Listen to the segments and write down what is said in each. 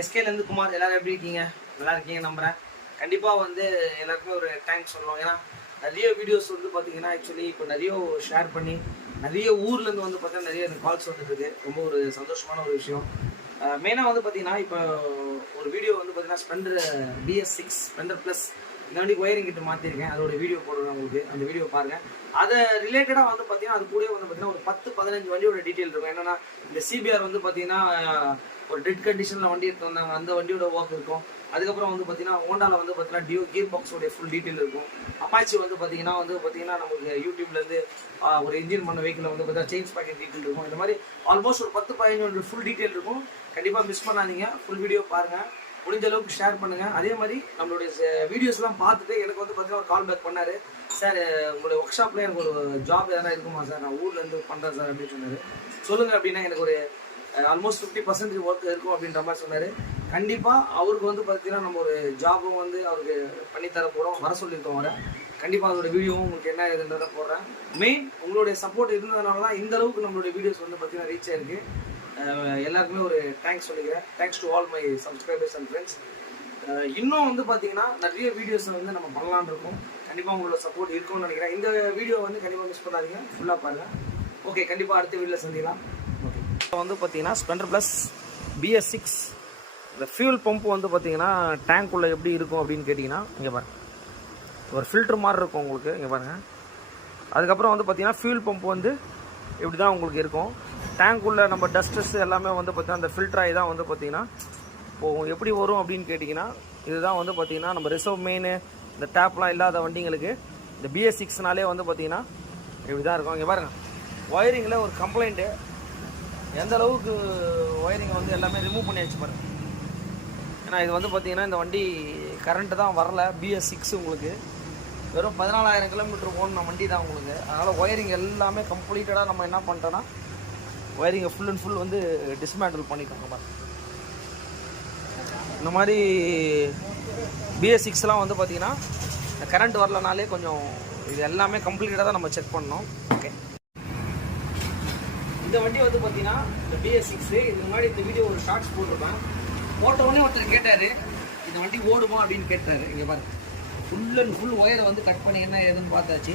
எஸ்கேலேருந்து குமார். எல்லோரும் எப்படி இருக்கீங்க? நல்லா இருக்கீங்க நம்புகிறேன். கண்டிப்பாக வந்து எல்லாருக்குமே ஒரு தேங்க்ஸ் சொல்லணும். ஏன்னா நிறைய வீடியோஸ் வந்து பார்த்தீங்கன்னா ஆக்சுவலி இப்போ நிறைய ஷேர் பண்ணி நிறைய ஊர்லேருந்து வந்து பார்த்தீங்கன்னா நிறைய எனக்கு கால்ஸ் வந்துட்டுருக்கு. ரொம்ப ஒரு சந்தோஷமான ஒரு விஷயம். மெயினாக வந்து பார்த்தீங்கன்னா இப்போ ஒரு வீடியோ வந்து பார்த்தீங்கன்னா ஸ்ப்ளெண்டர் BS6 ஸ்ப்ளெண்டர் ப்ளஸ் இந்த வண்டி ஒயரிங் கிட்ட மாற்றிருக்கேன். அதோட வீடியோ போடுறேன் உங்களுக்கு. அந்த வீடியோ பாருங்கள். அதை ரிலேட்டடாக வந்து பார்த்தீங்கன்னா அது கூட வந்து பார்த்தீங்கன்னா ஒரு 10-15 வண்டியோட டீட்டெயில் இருக்கும். என்னென்னா இந்த CBR வந்து பார்த்தீங்கன்னா ஒரு டெட் கண்டிஷனில் வண்டி எடுத்து வந்தாங்க, அந்த வண்டியோட ஒர்க் இருக்கும். அதுக்கப்புறம் வந்து பார்த்தீங்கன்னா ஹோண்டாவில் வந்து பார்த்தீங்கன்னா டியோ கியர் பாக்ஸோடைய ஃபுல் டீட்டெயில் இருக்கும். அப்பாச்சி வந்து பார்த்தீங்கன்னா நமக்கு யூடியூப்லேருந்து ஒரு இன்ஜின் பண்ண வெஹிக்கில் வந்து பார்த்தீங்கன்னா சேஞ்ச் பாக்கெட் டீட்டெயில் இருக்கும். இந்த மாதிரி ஆல்மோஸ்ட் ஒரு 10-15 ஃபுல் டீட்டெயில் இருக்கும். கண்டிப்பாக மிஸ் பண்ணாதீங்க. ஃபுல் வீடியோ பாருங்கள், முடிஞ்ச அளவுக்கு ஷேர் பண்ணுங்கள். அதே மாதிரி நம்மளுடைய வீடியோஸ்லாம் பார்த்துட்டு எனக்கு வந்து பார்த்தீங்கன்னா ஒரு கால் பேக் பண்ணார். சார் உங்களுடைய ஒர்க் ஷாப்பில் எனக்கு ஒரு ஜாப் எதனா இருக்குமா சார், நான் ஊர்லேருந்து பண்ணுறேன் சார் அப்படின்னு சொன்னார். சொல்லுங்கள் அப்படின்னா எனக்கு ஒரு ஆல்மோஸ்ட் 50% ஒர்க் இருக்கும் அப்படின்ற மாதிரி சொன்னார். கண்டிப்பாக அவருக்கு வந்து பார்த்தீங்கன்னா நம்ம ஒரு ஜாபும் வந்து அவருக்கு பண்ணித்தர போகிறோம், வர சொல்லியிருக்கோம். வர கண்டிப்பாக அதோட வீடியோவும் உங்களுக்கு என்ன ஏதுன்றதை போடுறேன். மெயின் உங்களுடைய சப்போர்ட் இருந்ததுனால தான் இந்த அளவுக்கு நம்மளுடைய வீடியோஸ் வந்து பார்த்தீங்கன்னா ரீச் ஆயிருக்கு. எல்லாருக்குமே ஒரு தேங்க்ஸ் சொல்லிக்கிறேன். Thanks to all my subscribers and friends. இன்னும் வந்து பார்த்தீங்கன்னா நிறைய வீடியோஸை வந்து நம்ம பண்ணலான்னு இருக்கோம். கண்டிப்பாக உங்களோட சப்போர்ட் இருக்கும்னு நினைக்கிறேன். இந்த வீடியோ வந்து கண்டிப்பாக மிஸ் பண்ணாதீங்க, ஃபுல்லாக பாருங்கள். ஓகே, கண்டிப்பாக அடுத்த வீடியோவில் சந்திக்கலாம். ஓகே, இப்போ வந்து பார்த்தீங்கன்னா ஸ்ப்ளெண்டர் ப்ளஸ் BS6 இந்த ஃபியூல் பம்ப் வந்து பார்த்தீங்கன்னா டேங்க்குள்ளே எப்படி இருக்கும் அப்படின்னு கேட்டிங்கன்னா இங்கே பாருங்கள், ஒரு ஃபில்ட்ரு மாதிரி இருக்கும் உங்களுக்கு. இங்கே பாருங்கள். அதுக்கப்புறம் வந்து பார்த்தீங்கன்னா ஃபியூல் பம்ப் வந்து இப்படி தான் உங்களுக்கு இருக்கும். டேங்க்குள்ளே நம்ம டஸ்டஸ் எல்லாமே வந்து பார்த்தீங்கன்னா அந்த ஃபில்டராகி தான் வந்து பார்த்தீங்கன்னா போகும். எப்படி வரும் அப்படின்னு கேட்டிங்கன்னா இதுதான் வந்து பார்த்தீங்கன்னா நம்ம ரிசர்வ் மெயின் இந்த டேப்லாம் இல்லாத வண்டிங்களுக்கு இந்த BS6னாலே வந்து பார்த்தீங்கன்னா இப்படி தான் இருக்கும். இங்கே பாருங்கள், ஒயரிங்கில் ஒரு கம்ப்ளைண்ட்டு, எந்த அளவுக்கு ஒயரிங்கை வந்து எல்லாமே ரிமூவ் பண்ணியாச்சு பாருங்கள். ஏன்னா இது வந்து பார்த்தீங்கன்னா இந்த வண்டி கரண்ட்டு தான் வரல. BS6 உங்களுக்கு வெறும் 14,000 கிலோமீட்டர் ஓடின வண்டி தான் உங்களுக்கு. அதனால் ஒயரிங் எல்லாமே கம்ப்ளீட்டடாக நம்ம என்ன பண்ணிட்டோன்னா ஒயரிங்கை ஃபுல் அண்ட் ஃபுல் வந்து டிஸ்மேண்டில் பண்ணிட்டோம். பாருங்கள், இந்த மாதிரி BS6லாம் வந்து பார்த்தீங்கன்னா கரண்ட் வரலனாலே கொஞ்சம் இது எல்லாமே கம்ப்ளீட்டாக தான் நம்ம செக் பண்ணோம். ஓகே, இந்த வண்டி வந்து பார்த்தீங்கன்னா இந்த BS6 இதுக்கு முன்னாடி இந்த வீடியோ ஒரு ஷார்ட்ஸ் போட்டிருப்பேன். போட்டோடனே ஒருத்தர் கேட்டார் இந்த வண்டி ஓடுமா அப்படின்னு கேட்டார். இங்கே பாருங்க, ஃபுல் அண்ட் ஃபுல் ஒயரை வந்து கட் பண்ணி என்ன ஏதுன்னு பார்த்தாச்சு.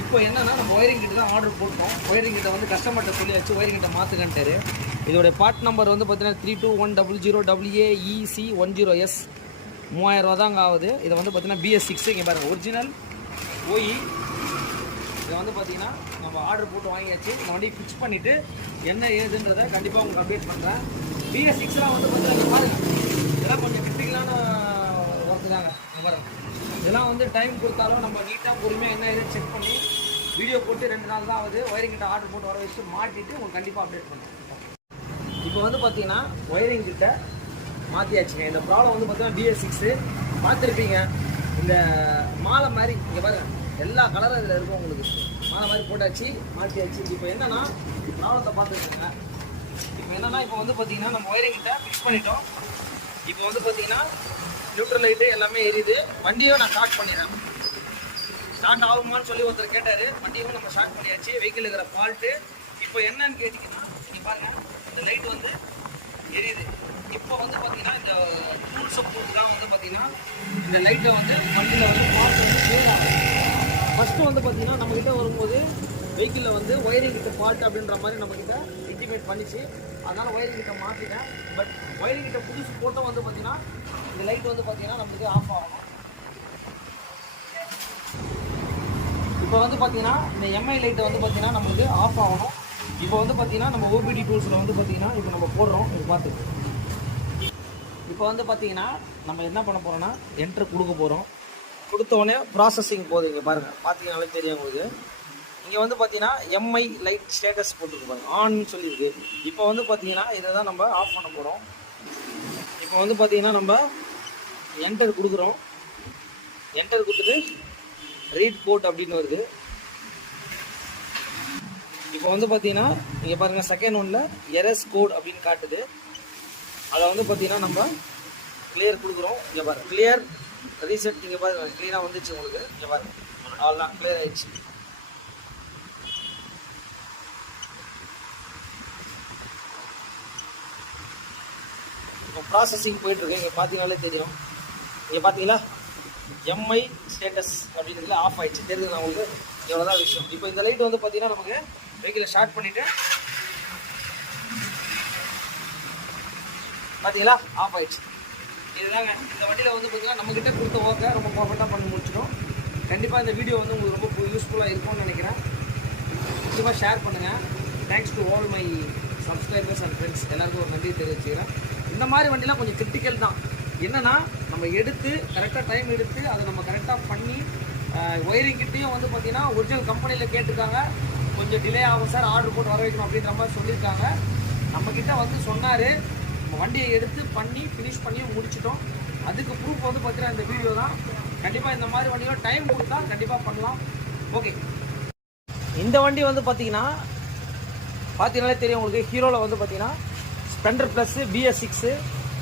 இப்போ என்னன்னா நம்ம ஒயரிங் கிட்ட தான் ஆர்டர் போட்டோம். ஒயரிங் கிட்ட வந்து கஸ்டமர்கிட்ட சொல்லியாச்சு ஒயரிங் கிட்ட மாற்றுக்கன்ட்டாரு. இதோடைய பார்ட் நம்பர் வந்து பார்த்தீங்கன்னா 32100WAEC10S 3000 ரூபா தாங்க ஆகுது. இதை வந்து பார்த்தீங்கன்னா BS6 இங்கே பாருங்கள், ஒரிஜினல் OE. இதை வந்து பார்த்தீங்கன்னா நம்ம ஆர்டர் போட்டு வாங்கியாச்சு. இந்த வண்டி ஃபிக்ஸ் பண்ணிவிட்டு என்ன ஏதுன்றதை கண்டிப்பாக உங்களுக்கு அப்டேட் பண்ணுறேன். BS6லாம் வந்து பார்த்தீங்கன்னா பாருங்கள், இதெல்லாம் கொஞ்சம் கிரிட்டிக்கலான ஒர்க்கு தாங்க. பாருங்கள், இதெல்லாம் வந்து டைம் கொடுத்தாலும் நம்ம நீட்டாக பொறுமையாக என்ன ஏதுன்னு செக் பண்ணி வீடியோ போட்டு 2 நாள் தான் ஆகுது. ஒயரிங் கிட்ட ஆர்டர் போட்டு வர வச்சுட்டு மாட்டிட்டு உங்களுக்கு கண்டிப்பாக அப்டேட் பண்ணுறேன். இப்போ வந்து பார்த்தீங்கன்னா ஒயரிங் கிட்ட மாற்றியாச்சுங்க. இந்த ப்ராப்ளம் வந்து பார்த்தீங்கன்னா BS6 பார்த்துருப்பீங்க. இந்த மாலை மாதிரி இங்கே பாருங்கள், எல்லா கலரும் இதில் இருக்கும் உங்களுக்கு. மாலை மாதிரி போட்டாச்சு, மாற்றியாச்சு. இப்போ என்னென்னா ப்ராப்ளத்தை பார்த்துருக்கீங்க. இப்போ என்னென்னா இப்போ வந்து பார்த்தீங்கன்னா நம்ம ஒயரிங் கிட்ட ஃபிக்ஸ் பண்ணிட்டோம். இப்போ வந்து பார்த்தீங்கன்னா நியூட்ரல் லைட்டு எல்லாமே எரியுது. வண்டியும் நான் ஸ்டார்ட் பண்ணிடுறேன். ஸ்டார்ட் ஆகுமான்னு சொல்லி ஒருத்தர் கேட்டார். வண்டியும் நம்ம ஸ்டார்ட் பண்ணியாச்சு. வெஹிக்கிள் இருக்கிற ஃபால்ட்டு இப்போ என்னன்னு கேட்டிங்கன்னா நீங்கள் பாருங்கள், இந்த லைட் வந்து எரியுது. இப்போ வந்து பார்த்தீங்கன்னா இந்த டூல் சப்போர்ட்லாம் வந்து பார்த்தீங்கன்னா இந்த லைட்டை வந்து வண்டியில் வந்து ஃபால்ட் வந்து க்ளியர் ஆகும். ஃபஸ்ட்டு வந்து பார்த்தீங்கன்னா நம்மக்கிட்ட வரும்போது வெஹிக்கிளில் வந்து ஒயரிங் கிட்ட ஃபால்ட் அப்படின்ற மாதிரி நம்மக்கிட்ட இன்டிமேட் பண்ணிச்சு. அதனால் ஒயரிங் கிட்ட மாற்றிட்டேன். பட் ஒயரிங் கிட்ட புதுசு போட்டோம் வந்து பார்த்தீங்கன்னா இந்த லைட் வந்து பார்த்தீங்கன்னா நம்மளுக்கு ஆஃப் ஆகணும். இப்போ வந்து பார்த்தீங்கன்னா இந்த MI லைட்டை வந்து பார்த்தீங்கன்னா நம்மளுக்கு ஆஃப் ஆகணும். இப்போ வந்து பார்த்தீங்கன்னா நம்ம OBD டூல்ஸில் வந்து பார்த்தீங்கன்னா இப்போ நம்ம போடுறோம். இது பார்த்து இப்போ வந்து பார்த்தீங்கன்னா நம்ம என்ன பண்ண போகிறோம்னா என்ட்ரு கொடுக்க போகிறோம். கொடுத்தோடனே ப்ராசஸிங் போகுது. இங்கே பாருங்கள், பார்த்தீங்கன்னாலே தெரியும் உங்களுக்கு. இங்கே வந்து பார்த்தீங்கன்னா MI லைட் ஸ்டேட்டஸ் போட்டுருக்கு பாருங்கள், ஆன்னு சொல்லியிருக்கு. இப்போ வந்து பார்த்தீங்கன்னா இதை தான் நம்ம ஆஃப் பண்ண போகிறோம். இப்போ வந்து பார்த்தீங்கன்னா நம்ம என்டர் கொடுக்குறோம். என்டர் கொடுத்துட்டு ரீட் போர்ட் அப்படின்னு வருது. இப்போ வந்து பார்த்தீங்கன்னா இங்கே பாருங்கள், செகண்ட் ஒன்ல எரஸ் கோட் அப்படின்னு காட்டுது. அதை வந்து பார்த்தீங்கன்னா நம்ம கிளியர் கொடுக்குறோம். இங்கே பாருங்கள், கிளியர் ரீசெட். இங்கே பாருங்கள், க்ளீனாக வந்துச்சு உங்களுக்கு. இங்கே பாருங்கள், அவ்வளோதான், கிளியர் ஆயிடுச்சு. இப்போ ப்ராசஸிங் போயிட்டுருக்கு. இங்கே பார்த்தீங்கனாலே தெரியும். இங்கே பார்த்தீங்களா எம்ஐ ஸ்டேட்டஸ் அப்படின்றதுல ஆஃப் ஆகிடுச்சு. தெரியுதுங்களா உங்களுக்கு? எவ்வளோதான் விஷயம். இப்போ இந்த லைட் வந்து பார்த்தீங்கன்னா நமக்கு வெஹிக்கிளை ஸ்டார்ட் பண்ணிவிட்டு பார்த்தீங்களா ஆஃப் ஆகிடுச்சு. இதுதாங்க இந்த வண்டியில் வந்து பார்த்தீங்கன்னா நம்மக்கிட்ட கொடுத்த ஒர்க்கை ரொம்ப பர்ஃபெக்டாக பண்ணி முடிச்சிடும். கண்டிப்பாக இந்த வீடியோ வந்து உங்களுக்கு ரொம்ப யூஸ்ஃபுல்லாக இருக்கும்னு நினைக்கிறேன். நிச்சயமாக ஷேர் பண்ணுங்கள். Thanks to all my subscribers and friends. எல்லாருக்கும் ஒரு நன்றி தெரிவிச்சுக்கிறேன். இந்த மாதிரி வண்டிலாம் கொஞ்சம் கிரிட்டிக்கல் தான். என்னென்னா நம்ம எடுத்து கரெக்டாக டைம் எடுத்து அதை நம்ம கரெக்டாக பண்ணி ஒயரிங் கிட்டேயும் வந்து பார்த்திங்கன்னா ஒரிஜினல் கம்பெனியில் கேட்டிருக்காங்க. கொஞ்சம் டிலே ஆகும் சார், ஆர்டர் போட்டு வர வைக்கணும் அப்படின்ற மாதிரி சொல்லியிருக்காங்க. நம்மக்கிட்ட வந்து சொன்னார். நம்ம வண்டியை எடுத்து பண்ணி ஃபினிஷ் பண்ணி முடிச்சிட்டோம். அதுக்கு ப்ரூஃப் வந்து பார்த்தீங்கன்னா இந்த வீடியோ தான். கண்டிப்பாக இந்த மாதிரி வண்டியில் டைம் கொடுத்தா கண்டிப்பாக பண்ணலாம். ஓகே, இந்த வண்டி வந்து பார்த்தீங்கன்னாலே தெரியும் உங்களுக்கு. ஹீரோவில் வந்து பார்த்தீங்கன்னா ஸ்ப்ளெண்டர் ப்ளஸ் BS6.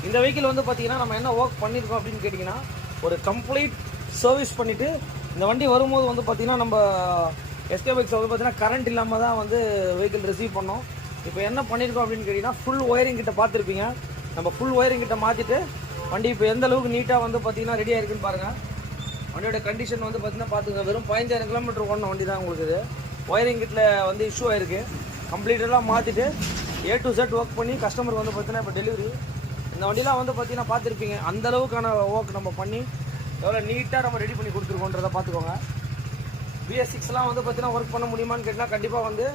இந்த வெஹிக்கிள் வந்து பார்த்தீங்கன்னா நம்ம என்ன ஒர்க் பண்ணியிருக்கோம் அப்படின்னு கேட்டிங்கன்னா ஒரு கம்ப்ளீட் சர்வீஸ் பண்ணிவிட்டு இந்த வண்டி வரும்போது வந்து பார்த்தீங்கன்னா நம்ம எஸ்கே பைக்ஸ் வந்து பார்த்தீங்கன்னா கரண்ட் இல்லாமல் தான் வந்து வெஹிக்கிள் ரிசீவ் பண்ணோம். இப்போ என்ன பண்ணியிருக்கோம் அப்படின்னு கேட்டிங்கன்னா ஃபுல் ஒயரிங் கிட்ட பார்த்துருப்பீங்க. நம்ம ஃபுல் ஒயரிங் கிட்ட மாற்றிட்டு வண்டி இப்போ எந்த அளவுக்கு நீட்டாக வந்து பார்த்தீங்கன்னா ரெடியாக இருக்குன்னு பாருங்கள். வண்டியோட கண்டிஷன் வந்து பார்த்தீங்கன்னா பார்த்துங்க. வெறும் 15,000 கிலோமீட்டர் ஓடின வண்டி தான் உங்களுக்கு. இது ஒயரிங் கிட்ட வந்து இஷ்யூ ஆயிருக்கு. கம்ப்ளீட்டெல்லாம் மாற்றிட்டு A to Z ஒர்க் பண்ணி கஸ்டமருக்கு வந்து பார்த்தீங்கன்னா இப்போ டெலிவரி. இந்த வண்டிலாம் வந்து பார்த்தீங்கன்னா பார்த்துருப்பீங்க. அந்த அளவுக்கான ஒர்க் நம்ம பண்ணி எவ்வளோ நீட்டாக நம்ம ரெடி பண்ணி கொடுத்துருக்கோன்றதை பார்த்துக்கோங்க. BS6லாம் வந்து பார்த்தீங்கன்னா ஒர்க் பண்ண முடியுமான்னு கேட்டால் கண்டிப்பாக வந்து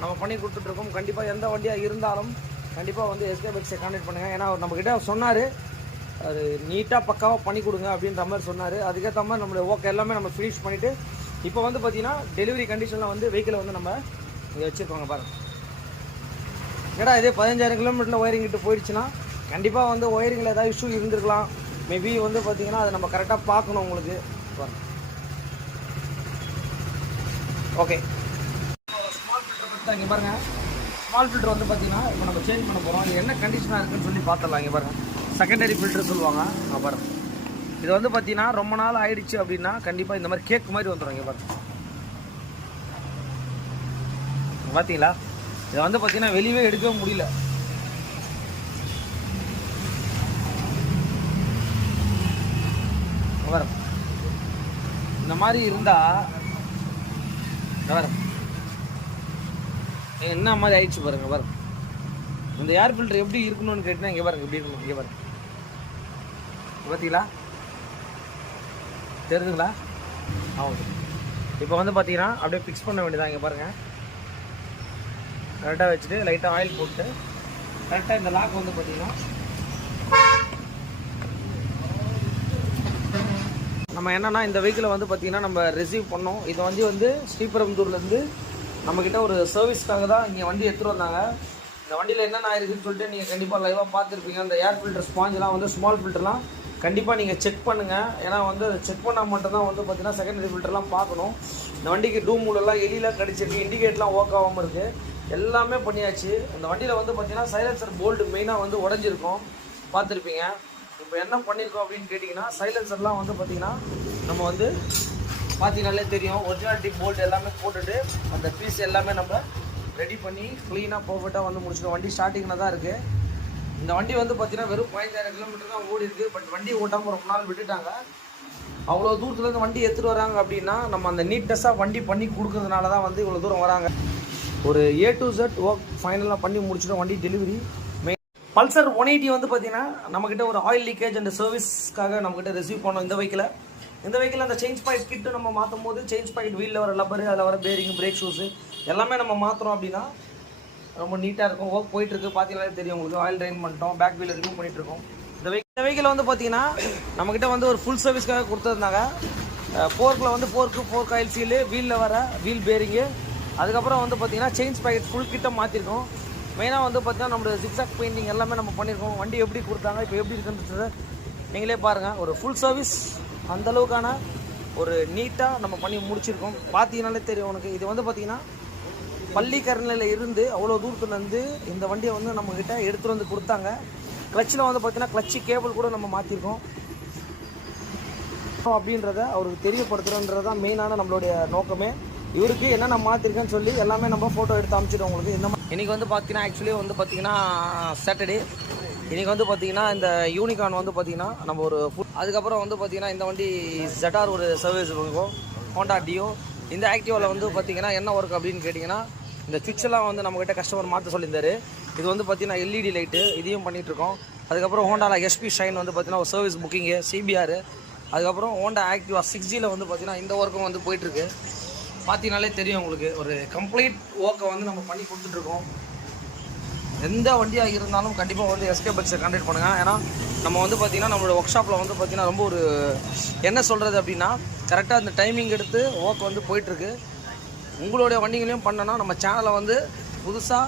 நம்ம பண்ணி கொடுத்துட்ருக்கோம். கண்டிப்பாக எந்த வண்டியாக இருந்தாலும் கண்டிப்பாக வந்து எஸ்கே பைக்ஸை கான்டாக்ட் பண்ணுங்கள். ஏன்னா அவர் நம்மக்கிட்ட சொன்னார் அது நீட்டாக பக்காவாக பண்ணி கொடுங்க அப்படின்ற மாதிரி சொன்னார். அதுக்கேற்ற மாதிரி நம்மளுடைய ஒர்க் எல்லாமே நம்ம ஃபினிஷ் பண்ணிவிட்டு இப்போ வந்து பார்த்தீங்கன்னா டெலிவரி கண்டிஷனில் வந்து வெஹிக்கிளை வந்து நம்ம இங்கே வச்சுருக்கோங்க. பாருங்கள், ஏடா இதே 15,000 கிலோமீட்டரில் ஒயரிங் கிட்ட போயிடுச்சுன்னா கண்டிப்பாக வந்து ஒயரிங்கில் ஏதாவது இஷ்யூ இருந்திருக்கலாம். மேபி வந்து பார்த்தீங்கன்னா அதை நம்ம கரெக்டாக பார்க்கணும் உங்களுக்கு. ஓகே, ஸ்மால் ஃபில்டர் பற்றி இங்கே பாருங்கள். ஸ்மால் ஃபில்டர் வந்து பார்த்தீங்கன்னா இப்போ நம்ம சேஞ்ச் பண்ண போகிறோம். இது என்ன கண்டிஷனாக இருக்குன்னு சொல்லி பார்த்துடலாம். இங்கே பாருங்கள், செகண்டரி ஃபில்டர் சொல்லுவாங்க. பாருங்கள், இது வந்து பார்த்தீங்கன்னா ரொம்ப நாள் ஆயிடுச்சு அப்படின்னா கண்டிப்பாக இந்த மாதிரி கேக் மாதிரி வந்துடும். இங்கே பாருங்கள், பார்த்தீங்களா? இதை வந்து பார்த்தீங்கன்னா வெளியே எடுக்கவே முடியல. வரும் இந்த மாதிரி இருந்தால் வரும் என்ன மாதிரி ஆயிடுச்சு பாருங்க. வரும் இந்த ஏர் ஃபில்டர் எப்படி இருக்கணும்னு கேட்டிங்கன்னா இங்கே பாருங்க, எப்படி இருக்கணும். இங்கே பாருங்க, பார்த்தீங்களா? தெரியுதுங்களா? ஆமாம். இப்போ வந்து பார்த்தீங்கன்னா அப்படியே ஃபிக்ஸ் பண்ண வேண்டியதான். இங்கே பாருங்கள், கரெக்டாக வச்சுட்டு லைட்டாக ஆயில் போட்டு கரெக்டாக இந்த லாக் வந்து பார்த்தீங்கன்னா நம்ம என்னென்னா இந்த வெஹிக்கிளை வந்து பார்த்தீங்கன்னா நம்ம ரிசீவ் பண்ணோம். இது வந்து ஸ்ரீபெரும்புதூர்லேருந்து நம்மக்கிட்ட ஒரு சர்வீஸ்க்காக தான் இங்கே வண்டி எடுத்துகிட்டு வந்தாங்க. இந்த வண்டியில் என்னென்ன ஆயிருக்குன்னு சொல்லிட்டு நீங்கள் கண்டிப்பாக லைவாக பார்த்துருப்பீங்க. அந்த ஏர் ஃபில்டர் ஸ்பாஞ்செலாம் வந்து ஸ்மால் ஃபில்டர்லாம் கண்டிப்பாக நீங்கள் செக் பண்ணுங்கள். ஏன்னா வந்து செக் பண்ணால் மட்டும்தான் வந்து பார்த்தீங்கன்னா செகண்டரி ஃபில்டர்லாம் பார்க்கணும். இந்த வண்டிக்கு டூமூலெல்லாம் எலியெலாம் கடிச்சிருக்கு, இண்டிகேட்லாம் ஒர்க் ஆகாமல் இருக்குது, எல்லாமே பண்ணியாச்சு. இந்த வண்டியில் வந்து பார்த்தீங்கன்னா சைலன்சர் போல்டு மெயினாக வந்து உடஞ்சிருக்கும், பார்த்துருப்பீங்க. இப்போ என்ன பண்ணியிருக்கோம் அப்படின்னு கேட்டிங்கன்னா சைலன்சர்லாம் வந்து பார்த்திங்கன்னா நம்ம வந்து பார்த்தீங்கன்னாலே தெரியும், ஒரிஜினாலிட்டி போல்டு எல்லாமே போட்டுட்டு அந்த பீஸ் எல்லாமே நம்ம ரெடி பண்ணி க்ளீனாக பர்ஃபெக்டாக வந்து முடிச்சிடும். வண்டி ஸ்டார்டிங்கில் தான் இருக்குது. இந்த வண்டி வந்து பார்த்தீங்கன்னா வெறும் 15,000 கிலோமீட்டர் தான் ஓடி இருக்குது. பட் வண்டி ஓட்டாமல் ரொம்ப நாள் விட்டுட்டாங்க. அவ்வளோ தூரத்துலேருந்து வண்டி எடுத்துகிட்டு வராங்க அப்படின்னா நம்ம அந்த நீட்னஸாக வண்டி பண்ணி கொடுக்கறதுனால தான் வந்து இவ்வளோ தூரம் வராங்க. ஒரு A to Z ஒர்க் ஃபைனலாக பண்ணி முடிச்சிடும். வண்டி டெலிவரி பல்சர் 180 வந்து பார்த்தீங்கன்னா நம்மக்கிட்ட ஒரு ஆயில் லீக்கேஜ் அண்ட் சர்வீஸ்க்காக நம்மக்கிட்ட ரிசீவ் பண்ணோம். இந்த வெஹிக்கில் அந்த சேஞ்ச் பாக்கெட் கிட்டு நம்ம மாற்றும் போது சேஞ்ச் பாக்கெட் வீலில் வர லப்பரு, அதில் வர பேரிங், பிரேக் ஷூஸு எல்லாமே நம்ம மாற்றுறோம் அப்படின்னா ரொம்ப நீட்டாக இருக்கும். ஒர்க் போயிட்டுருக்கு, பார்த்தீங்கன்னாலே தெரியும் உங்களுக்கு. ஆயில் ட்ரைன் பண்ணிட்டோம், பேக் வீலை ரிமூவ் பண்ணிகிட்ருக்கோம். இந்த வெஹிக்கில் வந்து பார்த்தீங்கன்னா நம்மக்கிட்ட வந்து ஒரு ஃபுல் சர்வீஸ்க்காக கொடுத்துருந்தாங்க. ஃபோர்க்கில் வந்து ஃபோர்க் ஆயில் சீலு, வீலில் வர வீல் பேரிங்கு, அதுக்கப்புறம் வந்து பார்த்தீங்கன்னா சேஞ்ச் பாக்கெட் ஃபுல் கிட்ட மாற்றிருக்கோம். மெயினாக வந்து பார்த்தீங்கன்னா நம்மளோட ஜிக்ஸாக் பெயிண்டிங் எல்லாமே நம்ம பண்ணியிருக்கோம். வண்டி எப்படி கொடுத்தாங்க, இப்போ எப்படி இருக்குன்றத நீங்களே பாருங்கள். ஒரு ஃபுல் சர்வீஸ் அந்தளவுக்கான ஒரு நீட்டாக நம்ம பண்ணி முடிச்சிருக்கோம். பார்த்தீங்கன்னாலே தெரியும் உனக்கு. இது வந்து பார்த்தீங்கன்னா பள்ளிக்கரணையில் இருந்து அவ்வளோ தூரத்துலேருந்து இந்த வண்டியை வந்து நம்மக்கிட்ட எடுத்துகிட்டு வந்து கொடுத்தாங்க. கிளச்சில் வந்து பார்த்தீங்கன்னா கிளச்சி கேபிள் கூட நம்ம மாற்றிருக்கோம் அப்படின்றத அவருக்கு தெரியப்படுத்துகிறோன்றது தான் மெயினான நம்மளுடைய நோக்கமே. இவருக்கு என்னென்ன மாற்றிருக்கேன்னு சொல்லி எல்லாமே நம்ம ஃபோட்டோ எடுத்து அனுப்பிச்சிடுவோம் உங்களுக்கு. இந்த மாதிரி இன்றைக்கி வந்து பார்த்தீங்கன்னா ஆக்சுவலி வந்து பார்த்தீங்கன்னா சாட்டர்டே இன்றைக்கி வந்து பார்த்திங்கன்னா இந்த யூனிகார்ன் வந்து பார்த்திங்கன்னா நம்ம ஒரு அதுக்கப்புறம் வந்து பார்த்திங்கன்னா இந்த வண்டி ZR ஒரு சர்வீஸ் இருக்கும், ஹோண்டா டியோ. இந்த ஆக்டிவாவில் வந்து பார்த்திங்கன்னா என்ன ஒர்க் அப்படின்னு கேட்டிங்கன்னா, இந்த சுவிட்செல்லாம் வந்து நம்மக்கிட்ட கஸ்டமர் மாற்ற சொல்லியிருந்தார். இது வந்து பார்த்திங்கன்னா LED லைட்டு, இதையும் பண்ணிகிட்ருக்கோம். அதுக்கப்புறம் ஹோண்டாவில் SP ஷைன் வந்து பார்த்திங்கன்னா ஒரு சர்வீஸ் புக்கிங்கு, CBR. அதுக்கப்புறம் ஹோண்டா ஆக்டிவா 6Gயில் வந்து பார்த்திங்கன்னா இந்த ஒர்க்கும் வந்து போயிட்டுருக்கு. பார்த்தீங்கனாலே தெரியும் உங்களுக்கு, ஒரு கம்ப்ளீட் ஒர்க்கை வந்து நம்ம பண்ணி கொடுத்துட்ருக்கோம். எந்த வண்டியாக இருந்தாலும் கண்டிப்பாக வந்து SK பைக்ஸை கான்டாக்ட் பண்ணுங்கள். ஏன்னா நம்ம வந்து பார்த்திங்கன்னா நம்மளோட ஒர்க் ஷாப்பில் வந்து பார்த்திங்கன்னா ரொம்ப ஒரு என்ன சொல்கிறது அப்படின்னா, கரெக்டாக அந்த டைமிங் எடுத்து ஒர்க் வந்து போயிட்டுருக்கு. உங்களுடைய வண்டிகளையும் பண்ணனா நம்ம சேனலை வந்து புதுசாக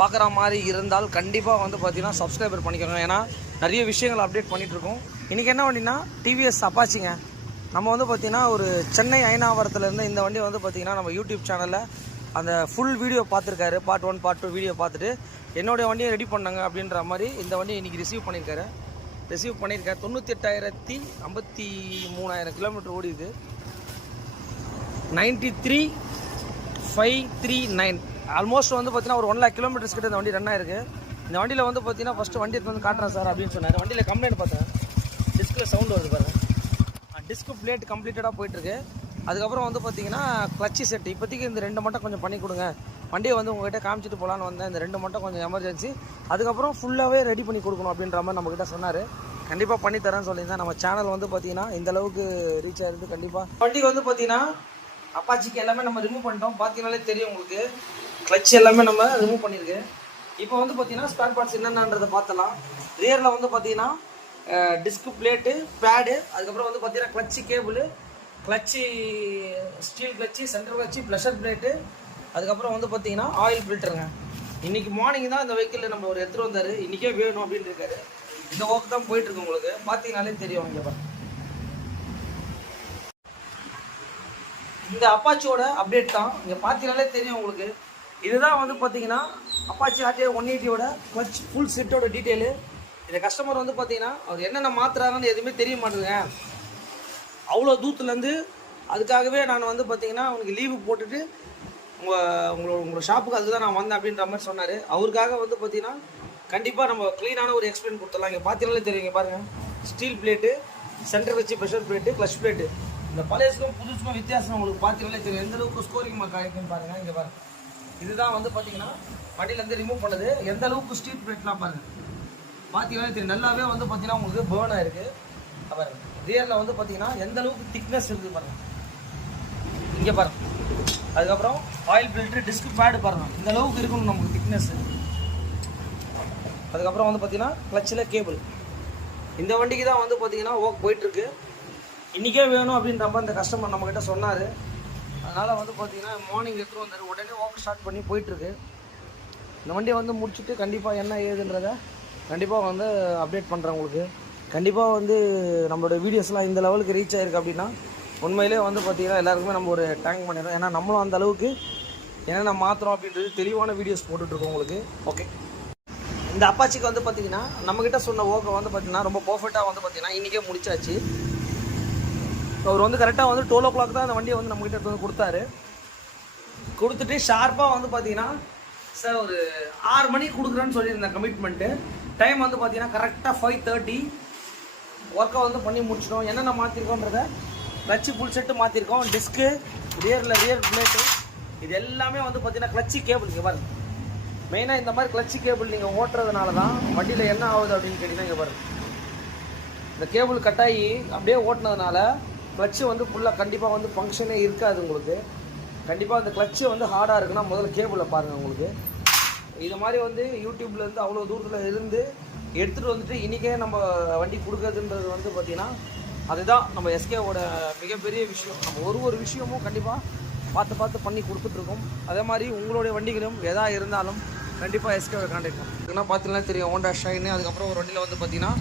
பார்க்குற மாதிரி இருந்தால் கண்டிப்பாக வந்து பார்த்திங்கன்னா சப்ஸ்கிரைபர் பண்ணிக்கோங்க. ஏன்னா நிறைய விஷயங்கள் அப்டேட் பண்ணிகிட்ருக்கோம். இன்றைக்கி என்ன வண்டினா TVS அப்பாச்சிங்க. நம்ம வந்து பார்த்திங்கன்னா ஒரு சென்னை ஐநாவரத்துலேருந்து இந்த வண்டி வந்து பார்த்திங்கன்னா நம்ம யூடியூப் சேனலில் அந்த ஃபுல் வீடியோ பார்த்துருக்காரு. பார்ட் 1 பார்ட் 2 வீடியோ பார்த்துட்டு என்னுடைய வண்டியை ரெடி பண்ணாங்க அப்படின்ற மாதிரி இந்த வண்டியை இன்றைக்கி ரிசீவ் பண்ணியிருக்காரு. 98,53,000 கிலோமீட்டர் ஓடிது. 93,539 ஆல்மோஸ்ட் வந்து பார்த்தீங்கன்னா ஒரு 1 lakh கிலோமீட்டர்ஸ் கிட்ட இந்த வண்டி ரன் ஆயிருக்கு. இந்த வண்டியில் வந்து பார்த்தீங்கன்னா ஃபஸ்ட்டு வண்டி எடுத்து வந்து காட்டுறேன் சார் அப்படின்னு சொன்னார். வண்டியில் கம்ப்ளைண்ட் பார்த்தேன், டிஸ்கில் சவுண்டு வருது பாருங்கள். டிஸ்க் பிளேட் கம்ப்ளீட்டடாக போயிட்டுருக்கு. அதுக்கப்புறம் வந்து பார்த்தீங்கன்னா கிளச்சி செட்டு இப்போதைக்கு இந்த 2 மட்டும் கொஞ்சம் பண்ணி கொடுங்க, வண்டியை வந்து உங்கள்கிட்ட காமிச்சிட்டு போகலான்னு வந்தேன். இந்த 2 மட்டும் கொஞ்சம் எமர்ஜென்சி, அதுக்கப்புறம் ஃபுல்லாகவே ரெடி பண்ணி கொடுக்கணும் அப்படின்ற மாதிரி நம்மக்கிட்ட சொன்னார். கண்டிப்பாக பண்ணி தரேன்னு சொல்லியிருந்தேன். நம்ம சேனல் வந்து பார்த்தீங்கன்னா இந்த அளவுக்கு ரீச் ஆகிருக்கு. கண்டிப்பாக வண்டிக்கு வந்து பார்த்தீங்கன்னா அப்பாச்சிக்கு எல்லாமே நம்ம ரிமூவ் பண்ணிட்டோம். பார்த்தீங்கனாலே தெரியும் உங்களுக்கு, கிளச் எல்லாமே நம்ம ரிமூவ் பண்ணியிருக்கு. இப்போ வந்து பார்த்தீங்கன்னா ஸ்பேர் பார்ட்ஸ் என்னென்னன்றதை பார்த்தலாம். ரியரில் வந்து பார்த்தீங்கன்னா டிஸ்க் பிளேட்டு, பேடு, அதுக்கப்புறம் வந்து பார்த்தீங்கன்னா clutch cable, clutch steel clutch, central clutch, pressure plate, அதுக்கப்புறம் வந்து பார்த்தீங்கன்னா ஆயில் ஃபில்டருங்க. இன்றைக்கி மார்னிங் தான் இந்த வெஹிக்கிளில் நம்ம ஒரு எடுத்துகிட்டு வந்தார். இன்றைக்கே வேணும் அப்படின்னு இருக்காரு. இந்த ஒர்க் தான் போயிட்டுருக்கு. உங்களுக்கு பார்த்தீங்கனாலே தெரியும். இங்கே பாருங்க, இந்த அப்பாச்சியோட அப்டேட் தான். இங்கே பார்த்தீங்கனாலே தெரியும் உங்களுக்கு. இதுதான் வந்து பார்த்தீங்கன்னா அப்பாச்சி RTR 180யோட கிளச் ஃபுல் செட்டோட டீட்டெயிலு. இந்த கஸ்டமர் வந்து பார்த்தீங்கன்னா அவர் என்னென்ன மாற்றுறாங்கன்னு எதுவுமே தெரிய மாட்டேங்குங்க. அவ்வளோ தூரத்துலேருந்து அதுக்காகவே நான் வந்து பார்த்தீங்கன்னா அவனுக்கு லீவு போட்டுட்டு உங்களோட ஷாப்புக்கு அதுதான் நான் வந்தேன் அப்படின்ற மாதிரி சொன்னார். அவருக்காக வந்து பார்த்தீங்கன்னா கண்டிப்பாக நம்ம க்ளீனான ஒரு எக்ஸ்பிளைன் கொடுத்துடலாம். இங்கே பார்த்தீங்கன்னாலே தெரியும். இங்கே பாருங்கள், ஸ்டீல் பிளேட்டு, சென்டர் வச்சு ப்ரெஷர் பிளேட்டு, கிளச் பிளேட்டு. இந்த பழையசுக்கும் புதுசுக்கும் வித்தியாசம் உங்களுக்கு பார்த்தீங்கன்னாலே தெரியும். எந்த அளவுக்கு ஸ்கோரிங் கிடைக்குன்னு பாருங்கள். இங்கே பாருங்கள், இதுதான் வந்து பார்த்தீங்கன்னா வண்டியிலேருந்து ரிமூவ் பண்ணது. எந்த அளவுக்கு ஸ்டீல் பிளேட்லாம் பாருங்கள், பார்த்தீங்கன்னா தெரியும். நல்லாவே வந்து பார்த்தீங்கன்னா உங்களுக்கு பேர்ன் ஆயிருக்கு. பாருங்கள், ரியரில் வந்து பார்த்தீங்கன்னா எந்த அளவுக்கு திக்னஸ் இருக்குது பாருங்கள். இங்கே பாருங்கள். அதுக்கப்புறம் ஆயில் ஃபில்ட்ரு, டிஸ்க் பேடு பாருங்கள், இந்த அளவுக்கு இருக்கணும் நமக்கு திக்னஸ்ஸு. அதுக்கப்புறம் வந்து பார்த்தீங்கன்னா கிளச்சில் கேபிள். இந்த வண்டிக்கு தான் வந்து பார்த்தீங்கன்னா ஒர்க் போயிட்டுருக்கு. இன்றைக்கே வேணும் அப்படின்ற மாதிரி இந்த கஸ்டமர் நம்மக்கிட்ட சொன்னார். அதனால் வந்து பார்த்தீங்கன்னா மார்னிங் எடுத்துகிட்டு வந்தார். உடனே ஒர்க் ஸ்டார்ட் பண்ணி போயிட்டுருக்கு. இந்த வண்டியை வந்து முடிச்சுட்டு கண்டிப்பாக என்ன ஏதுன்றதை கண்டிப்பாக வந்து அப்டேட் பண்ணுறேன் உங்களுக்கு. கண்டிப்பாக வந்து நம்மளோட வீடியோஸ்லாம் இந்த லெவலுக்கு ரீச் ஆகிருக்கு அப்படின்னா உண்மையிலே வந்து பார்த்திங்கன்னா எல்லாருக்குமே நம்ம ஒரு டேங்க் பண்ணிடுறோம். ஏன்னா நம்மளும் அந்த அளவுக்கு என்னென்ன மாற்றுறோம் அப்படின்றது தெளிவான வீடியோஸ் போட்டுட்ருக்கோம் உங்களுக்கு. ஓகே, இந்த அப்பாச்சிக்கு வந்து பார்த்திங்கன்னா நம்மக்கிட்ட சொன்ன ஒர்க்கை வந்து பார்த்திங்கன்னா ரொம்ப பர்ஃபெக்டாக வந்து பார்த்திங்கன்னா இன்றைக்கே முடிச்சாச்சு. அவர் வந்து கரெக்டாக வந்து 12 o'clock தான் அந்த வண்டியை வந்து நம்மக்கிட்ட வந்து கொடுத்தாரு. கொடுத்துட்டு ஷார்ப்பாக வந்து பார்த்திங்கன்னா சார் ஒரு 6 மணிக்கு கொடுக்குறேன்னு சொல்லியிருந்தேன் கமிட்மெண்ட்டு. டைம் வந்து பார்த்தீங்கன்னா கரெக்டாக 5:30 ஒர்க்கை வந்து பண்ணி முடிச்சிட்டோம். என்னென்ன மாற்றிருக்கோன்றதை கிளச்சு ஃபுல் செட்டு மாற்றிருக்கோம். டிஸ்க்கு, ரியர் பிளேட்டு, இது எல்லாமே வந்து பார்த்தீங்கன்னா கிளச்சி கேபிள். இங்கே பாருங்கள், மெயினாக இந்த மாதிரி கிளச்சி கேபிள் நீங்கள் ஓட்டுறதுனால தான் வண்டியில் என்ன ஆகுது அப்படின்னு கேட்டிங்கன்னா இங்கே பாருங்கள், இந்த கேபிள் கட்டாயி அப்படியே ஓட்டினதுனால கிளச்சு வந்து ஃபுல்லாக கண்டிப்பாக வந்து ஃபங்க்ஷனே இருக்காது உங்களுக்கு. கண்டிப்பாக அந்த கிளச்சு வந்து ஹார்டாக இருக்குன்னா முதல்ல கேபிளை பாருங்கள். உங்களுக்கு இது மாதிரி வந்து யூடியூப்லேருந்து அவ்வளோ தூரத்தில் இருந்து எடுத்துகிட்டு வந்துட்டு இன்றைக்கே நம்ம வண்டி கொடுக்குறதுன்றது வந்து பார்த்திங்கன்னா அதுதான் நம்ம எஸ்கேவோட மிகப்பெரிய விஷயம். நம்ம ஒரு விஷயமும் கண்டிப்பாக பார்த்து பண்ணி கொடுத்துட்ருக்கோம். அதே மாதிரி உங்களுடைய வண்டிகளும் எதாக இருந்தாலும் கண்டிப்பாக எஸ்கேவை கான்டாக்ட் பண்ணும். ஏன்னா பார்த்தீங்கன்னா தெரியும், ஹோண்டா ஷைனு. அதுக்கப்புறம் ஒரு வண்டியில் வந்து பார்த்திங்கன்னா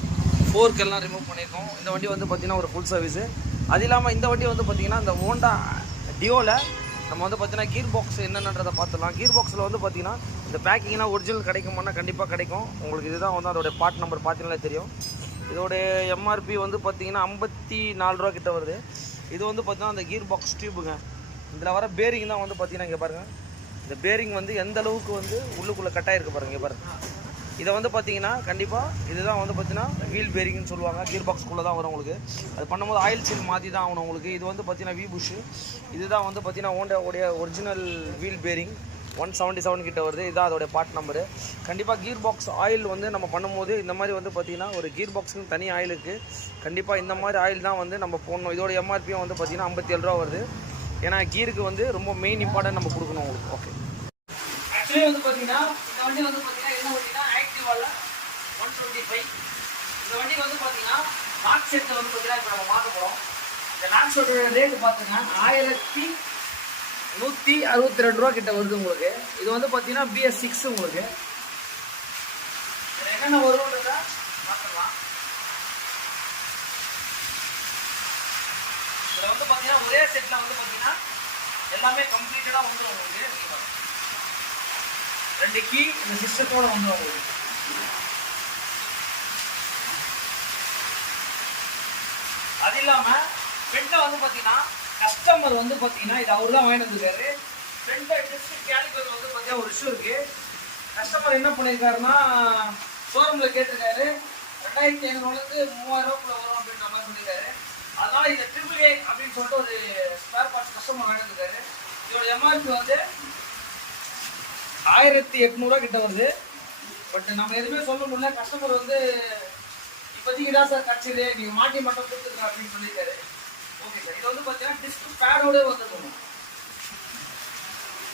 ஃபோர்க்கெல்லாம் ரிமூவ் பண்ணியிருக்கோம். இந்த வண்டி வந்து பார்த்திங்கன்னா ஒரு ஃபுல் சர்வீஸு. அது இல்லாமல் இந்த வண்டி வந்து பார்த்திங்கன்னா இந்த ஹோண்டா டியோவில் நம்ம வந்து பார்த்தீங்கன்னா கீர் பாக்ஸ் என்னென்னன்றதை பார்த்துலாம். கீர் பாக்ஸில் வந்து பார்த்தீங்கன்னா இந்த பேக்கிங்னா ஒரிஜினல் கிடைக்குமானா கண்டிப்பாக கிடைக்கும் உங்களுக்கு. இதுதான் வந்து அதோடைய பார்ட் நம்பர் பார்த்தீங்கன்னா தெரியும். இதோடைய MRP வந்து பார்த்தீங்கன்னா 54 ரூபா கிட்ட வருது. இது வந்து பார்த்தீங்கன்னா அந்த கீர் பாக்ஸ் டியூபுங்க. இதில் வர பேரிங் தான் வந்து பார்த்தீங்கன்னா இங்கே பாருங்கள், இந்த பேரிங் வந்து எந்த அளவுக்கு வந்து உள்ளுக்குள்ளே கட்டாயிருக்கு பாருங்கள். இங்கே பாருங்கள், இதை வந்து பார்த்தீங்கன்னா கண்டிப்பாக இதுதான் வந்து பார்த்தீங்கன்னா வீல் பேரிங்னு சொல்லுவாங்க. கியர் பாக்ஸ்குள்ளே தான் வரும் உங்களுக்கு. அது பண்ணும்போது ஆயில் சீல் மாற்றி தான் ஆகணும் உங்களுக்கு. இது வந்து பார்த்தீங்கன்னா வி புஷ். இதுதான் வந்து பார்த்தீங்கன்னா ஹோண்டாவுடைய ஒரிஜினல் வீல் பேரிங் 177 கிட்ட வருது. இதுதான் அதோடைய பார்ட் நம்பரு. கண்டிப்பாக கியர் பாக்ஸ் ஆயில் வந்து நம்ம பண்ணும்போது இந்த மாதிரி வந்து பார்த்தீங்கன்னா ஒரு கியர் பாக்ஸுக்கு தனி ஆயில் இருக்குது. கண்டிப்பாக இந்த மாதிரி ஆயில் தான் வந்து நம்ம போடணும். இதோட எம்ஆர்பியும் வந்து பார்த்தீங்கன்னா 57 ரூபா வருது. ஏன்னா கீருக்கு வந்து ரொம்ப மெயின் இம்பார்ட்டன்ட் நம்ம கொடுக்கணும் உங்களுக்கு. ஓகே, ஆக்சுவலி வந்து பார்த்தீங்கன்னா இந்த வண்டி வந்து பார்த்தீங்கன்னா என்ன வண்டினா ஆக்டிவாவில் 125. இந்த வண்டி வந்து பார்த்தீங்கன்னா நாக் செட்டில் வந்து பார்த்தீங்கன்னா இப்போ நம்ம மாற்ற போகிறோம். இந்த நாக் செட்டோட ரேட்டு பார்த்தீங்கன்னா 1162 ரூபா கிட்ட வருது உங்களுக்கு. இது வந்து பார்த்தீங்கன்னா BS6 உங்களுக்கு. என்னென்ன வரும்ன்றத பார்த்துக்கலாம். இதில் வந்து பார்த்தீங்கன்னா ஒரே செட்டில் வந்து பார்த்தீங்கன்னா எல்லாமே கம்ப்ளீட்டடாக வந்துடும் உங்களுக்கு. 2 கீ இந்த சிஸ்டத்தோடு வந்துடும் உங்களுக்கு. அது இல்லாமல் ஃப்ரண்ட்டில் வந்து பார்த்தீங்கன்னா கஸ்டமர் வந்து பார்த்தீங்கன்னா இது அவர் தான் வாங்கிட்டு வந்துருக்காரு. ஃப்ரண்ட் டிஸ்க் கேலிபர் வந்து பார்த்தீங்கன்னா ஒரு இஷ்யூ இருக்குது. கஸ்டமர் என்ன பண்ணியிருக்காருன்னா ஷோரூமில் கேட்டிருக்காரு 2500லேருந்து 3000 வரும் அப்படின்ற மாதிரி சொல்லியிருக்காரு. அதனால் இதை AAA அப்படின்னு சொல்லிட்டு ஒரு ஸ்பேர் பார்ட்ஸ் கஸ்டமர் வாங்கிட்டு வந்துருக்காரு. இதோட எம்ஆர்பி வந்து 1800 கிட்ட வருது. பட் நம்ம எதுவுமே சொல்ல முடியல. கஸ்டமர் வந்து இப்போதைக்கு தான் சார் கட்சிது, நீங்கள் மாட்டி மட்டும் கொடுத்துருங்க அப்படின்னு சொல்லியிருக்காரு. ஓகே சார், இது வந்து பார்த்தீங்கன்னா டிஸ்க் பேடோட வந்துருக்கணும்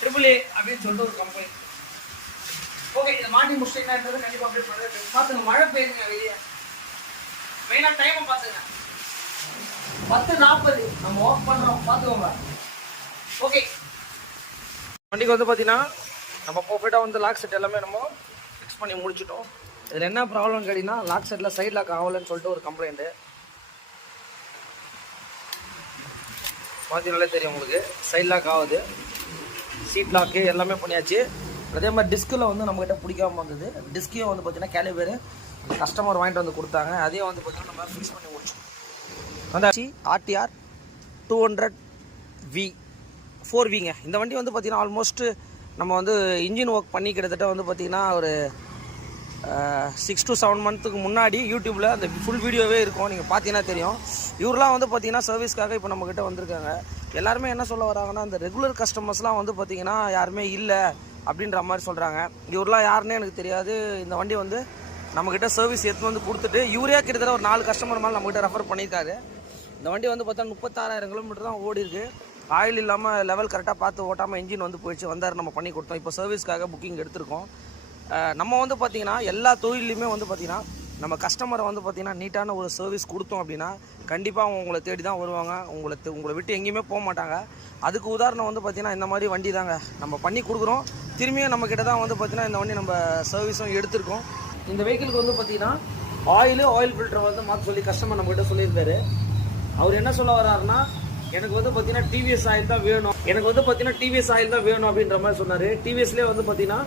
AAA அப்படின்னு சொல்லிட்டு ஒரு கம்பெனி. ஓகே, இதை மாட்டி முடிச்சிட்டீங்கன்றது கண்டிப்பாக அப்டேட் பண்ணுறது. பார்த்துங்க, மழை பெய்யுங்க வெளியே. மெயினாக டைமை பார்த்துங்க, 10:40 நம்ம ஒர்க் பண்ணுறோம், பார்த்துக்கோங்க. ஓகே, வண்டிக்கு வந்து பார்த்தீங்கன்னா நம்ம பர்ஃபெக்டாக வந்து லாக் செட் எல்லாமே நம்ம ஃபிக்ஸ் பண்ணி முடிச்சிட்டோம். இதில் என்ன ப்ராப்ளம் கேட்டிங்கன்னா லாக் செட்டில் சைட் லாக் ஆகலைன்னு சொல்லிட்டு ஒரு கம்ப்ளைண்ட்டு. பார்த்தீங்கனாலே தெரியும் உங்களுக்கு, சைட் லாக் ஆகுது, சீட் லாக்கு எல்லாமே பண்ணியாச்சு. அதே மாதிரி டிஸ்கில் வந்து நம்மகிட்ட பிடிக்காம வந்தது. டிஸ்கையும் வந்து பார்த்தீங்கன்னா கேலிபர் கஸ்டமர் வாங்கிட்டு வந்து கொடுத்தாங்க. அதையும் வந்து பார்த்தீங்கன்னா நம்ம ஃபிக்ஸ் பண்ணி முடிச்சோம். வந்தாச்சு RTR 200V 4Vங்க. இந்த வண்டி வந்து பார்த்தீங்கன்னா ஆல்மோஸ்ட் நம்ம வந்து இன்ஜின் ஒர்க் பண்ணி கிட்டத்தட்ட வந்து பார்த்தீங்கன்னா ஒரு 6 to 7 மந்த்துக்கு முன்னாடி யூடியூப்பில் அந்த ஃபுல் வீடியோவே இருக்கும், நீங்கள் பார்த்தீங்கன்னா தெரியும். இவரெலாம் வந்து பார்த்தீங்கன்னா சர்வீஸ்க்காக இப்போ நம்மக்கிட்ட வந்திருக்காங்க. எல்லாருமே என்ன சொல்ல வராங்கன்னா இந்த ரெகுலர் கஸ்டமர்ஸ்லாம் வந்து பார்த்தீங்கன்னா யாருமே இல்லை அப்படின்ற மாதிரி சொல்கிறாங்க. இவரெலாம் யாருன்னே எனக்கு தெரியாது. இந்த வண்டி வந்து நம்மக்கிட்ட சர்வீஸ் எடுத்து வந்து கொடுத்துட்டு இவரே கிட்டத்தட்ட ஒரு 4 கஸ்டமர் மேலே நம்மக்கிட்ட ரெஃபர் பண்ணியிருக்காரு. இந்த வண்டி வந்து பார்த்தா 36,000 கிலோமீட்டர் தான் ஓடி இருக்குது. ஆயில் இல்லாமல் லெவல் கரெக்டாக பார்த்து ஓட்டாமல் இன்ஜின் வந்து போயிடுச்சு. வந்தார், நம்ம பண்ணி கொடுத்தோம். இப்போ சர்வீஸ்க்காக புக்கிங் எடுத்திருக்கோம். நம்ம வந்து பார்த்திங்கன்னா எல்லா தொழிலையுமே வந்து பார்த்திங்கன்னா நம்ம கஸ்டமரை வந்து பார்த்திங்கன்னா நீட்டான ஒரு சர்வீஸ் கொடுத்தோம் அப்படின்னா கண்டிப்பாக உங்களை தேடி தான் வருவாங்க. உங்களை விட்டு எங்கேயுமே போக மாட்டாங்க. அதுக்கு உதாரணம் வந்து பார்த்திங்கன்னா இந்த மாதிரி வண்டி தாங்க நம்ம பண்ணி கொடுக்குறோம். திரும்பியும் நம்மக்கிட்ட தான் வந்து பார்த்திங்கன்னா இந்த வண்டி நம்ம சர்வீஸும் எடுத்திருக்கோம். இந்த வெஹிக்கிளுக்கு வந்து பார்த்திங்கன்னா ஆயில் ஃபில்டரை வந்து மாற்ற சொல்லி கஸ்டமர் நம்மக்கிட்ட சொல்லியிருக்காரு. அவர் என்ன சொல்ல வர்றாருன்னா எனக்கு வந்து பார்த்தீங்கன்னா டிவிஎஸ் ஆயில் தான் வேணும், அப்படின்ற மாதிரி சொன்னார். டிவிஎஸ்லேயே வந்து பார்த்தீங்கன்னா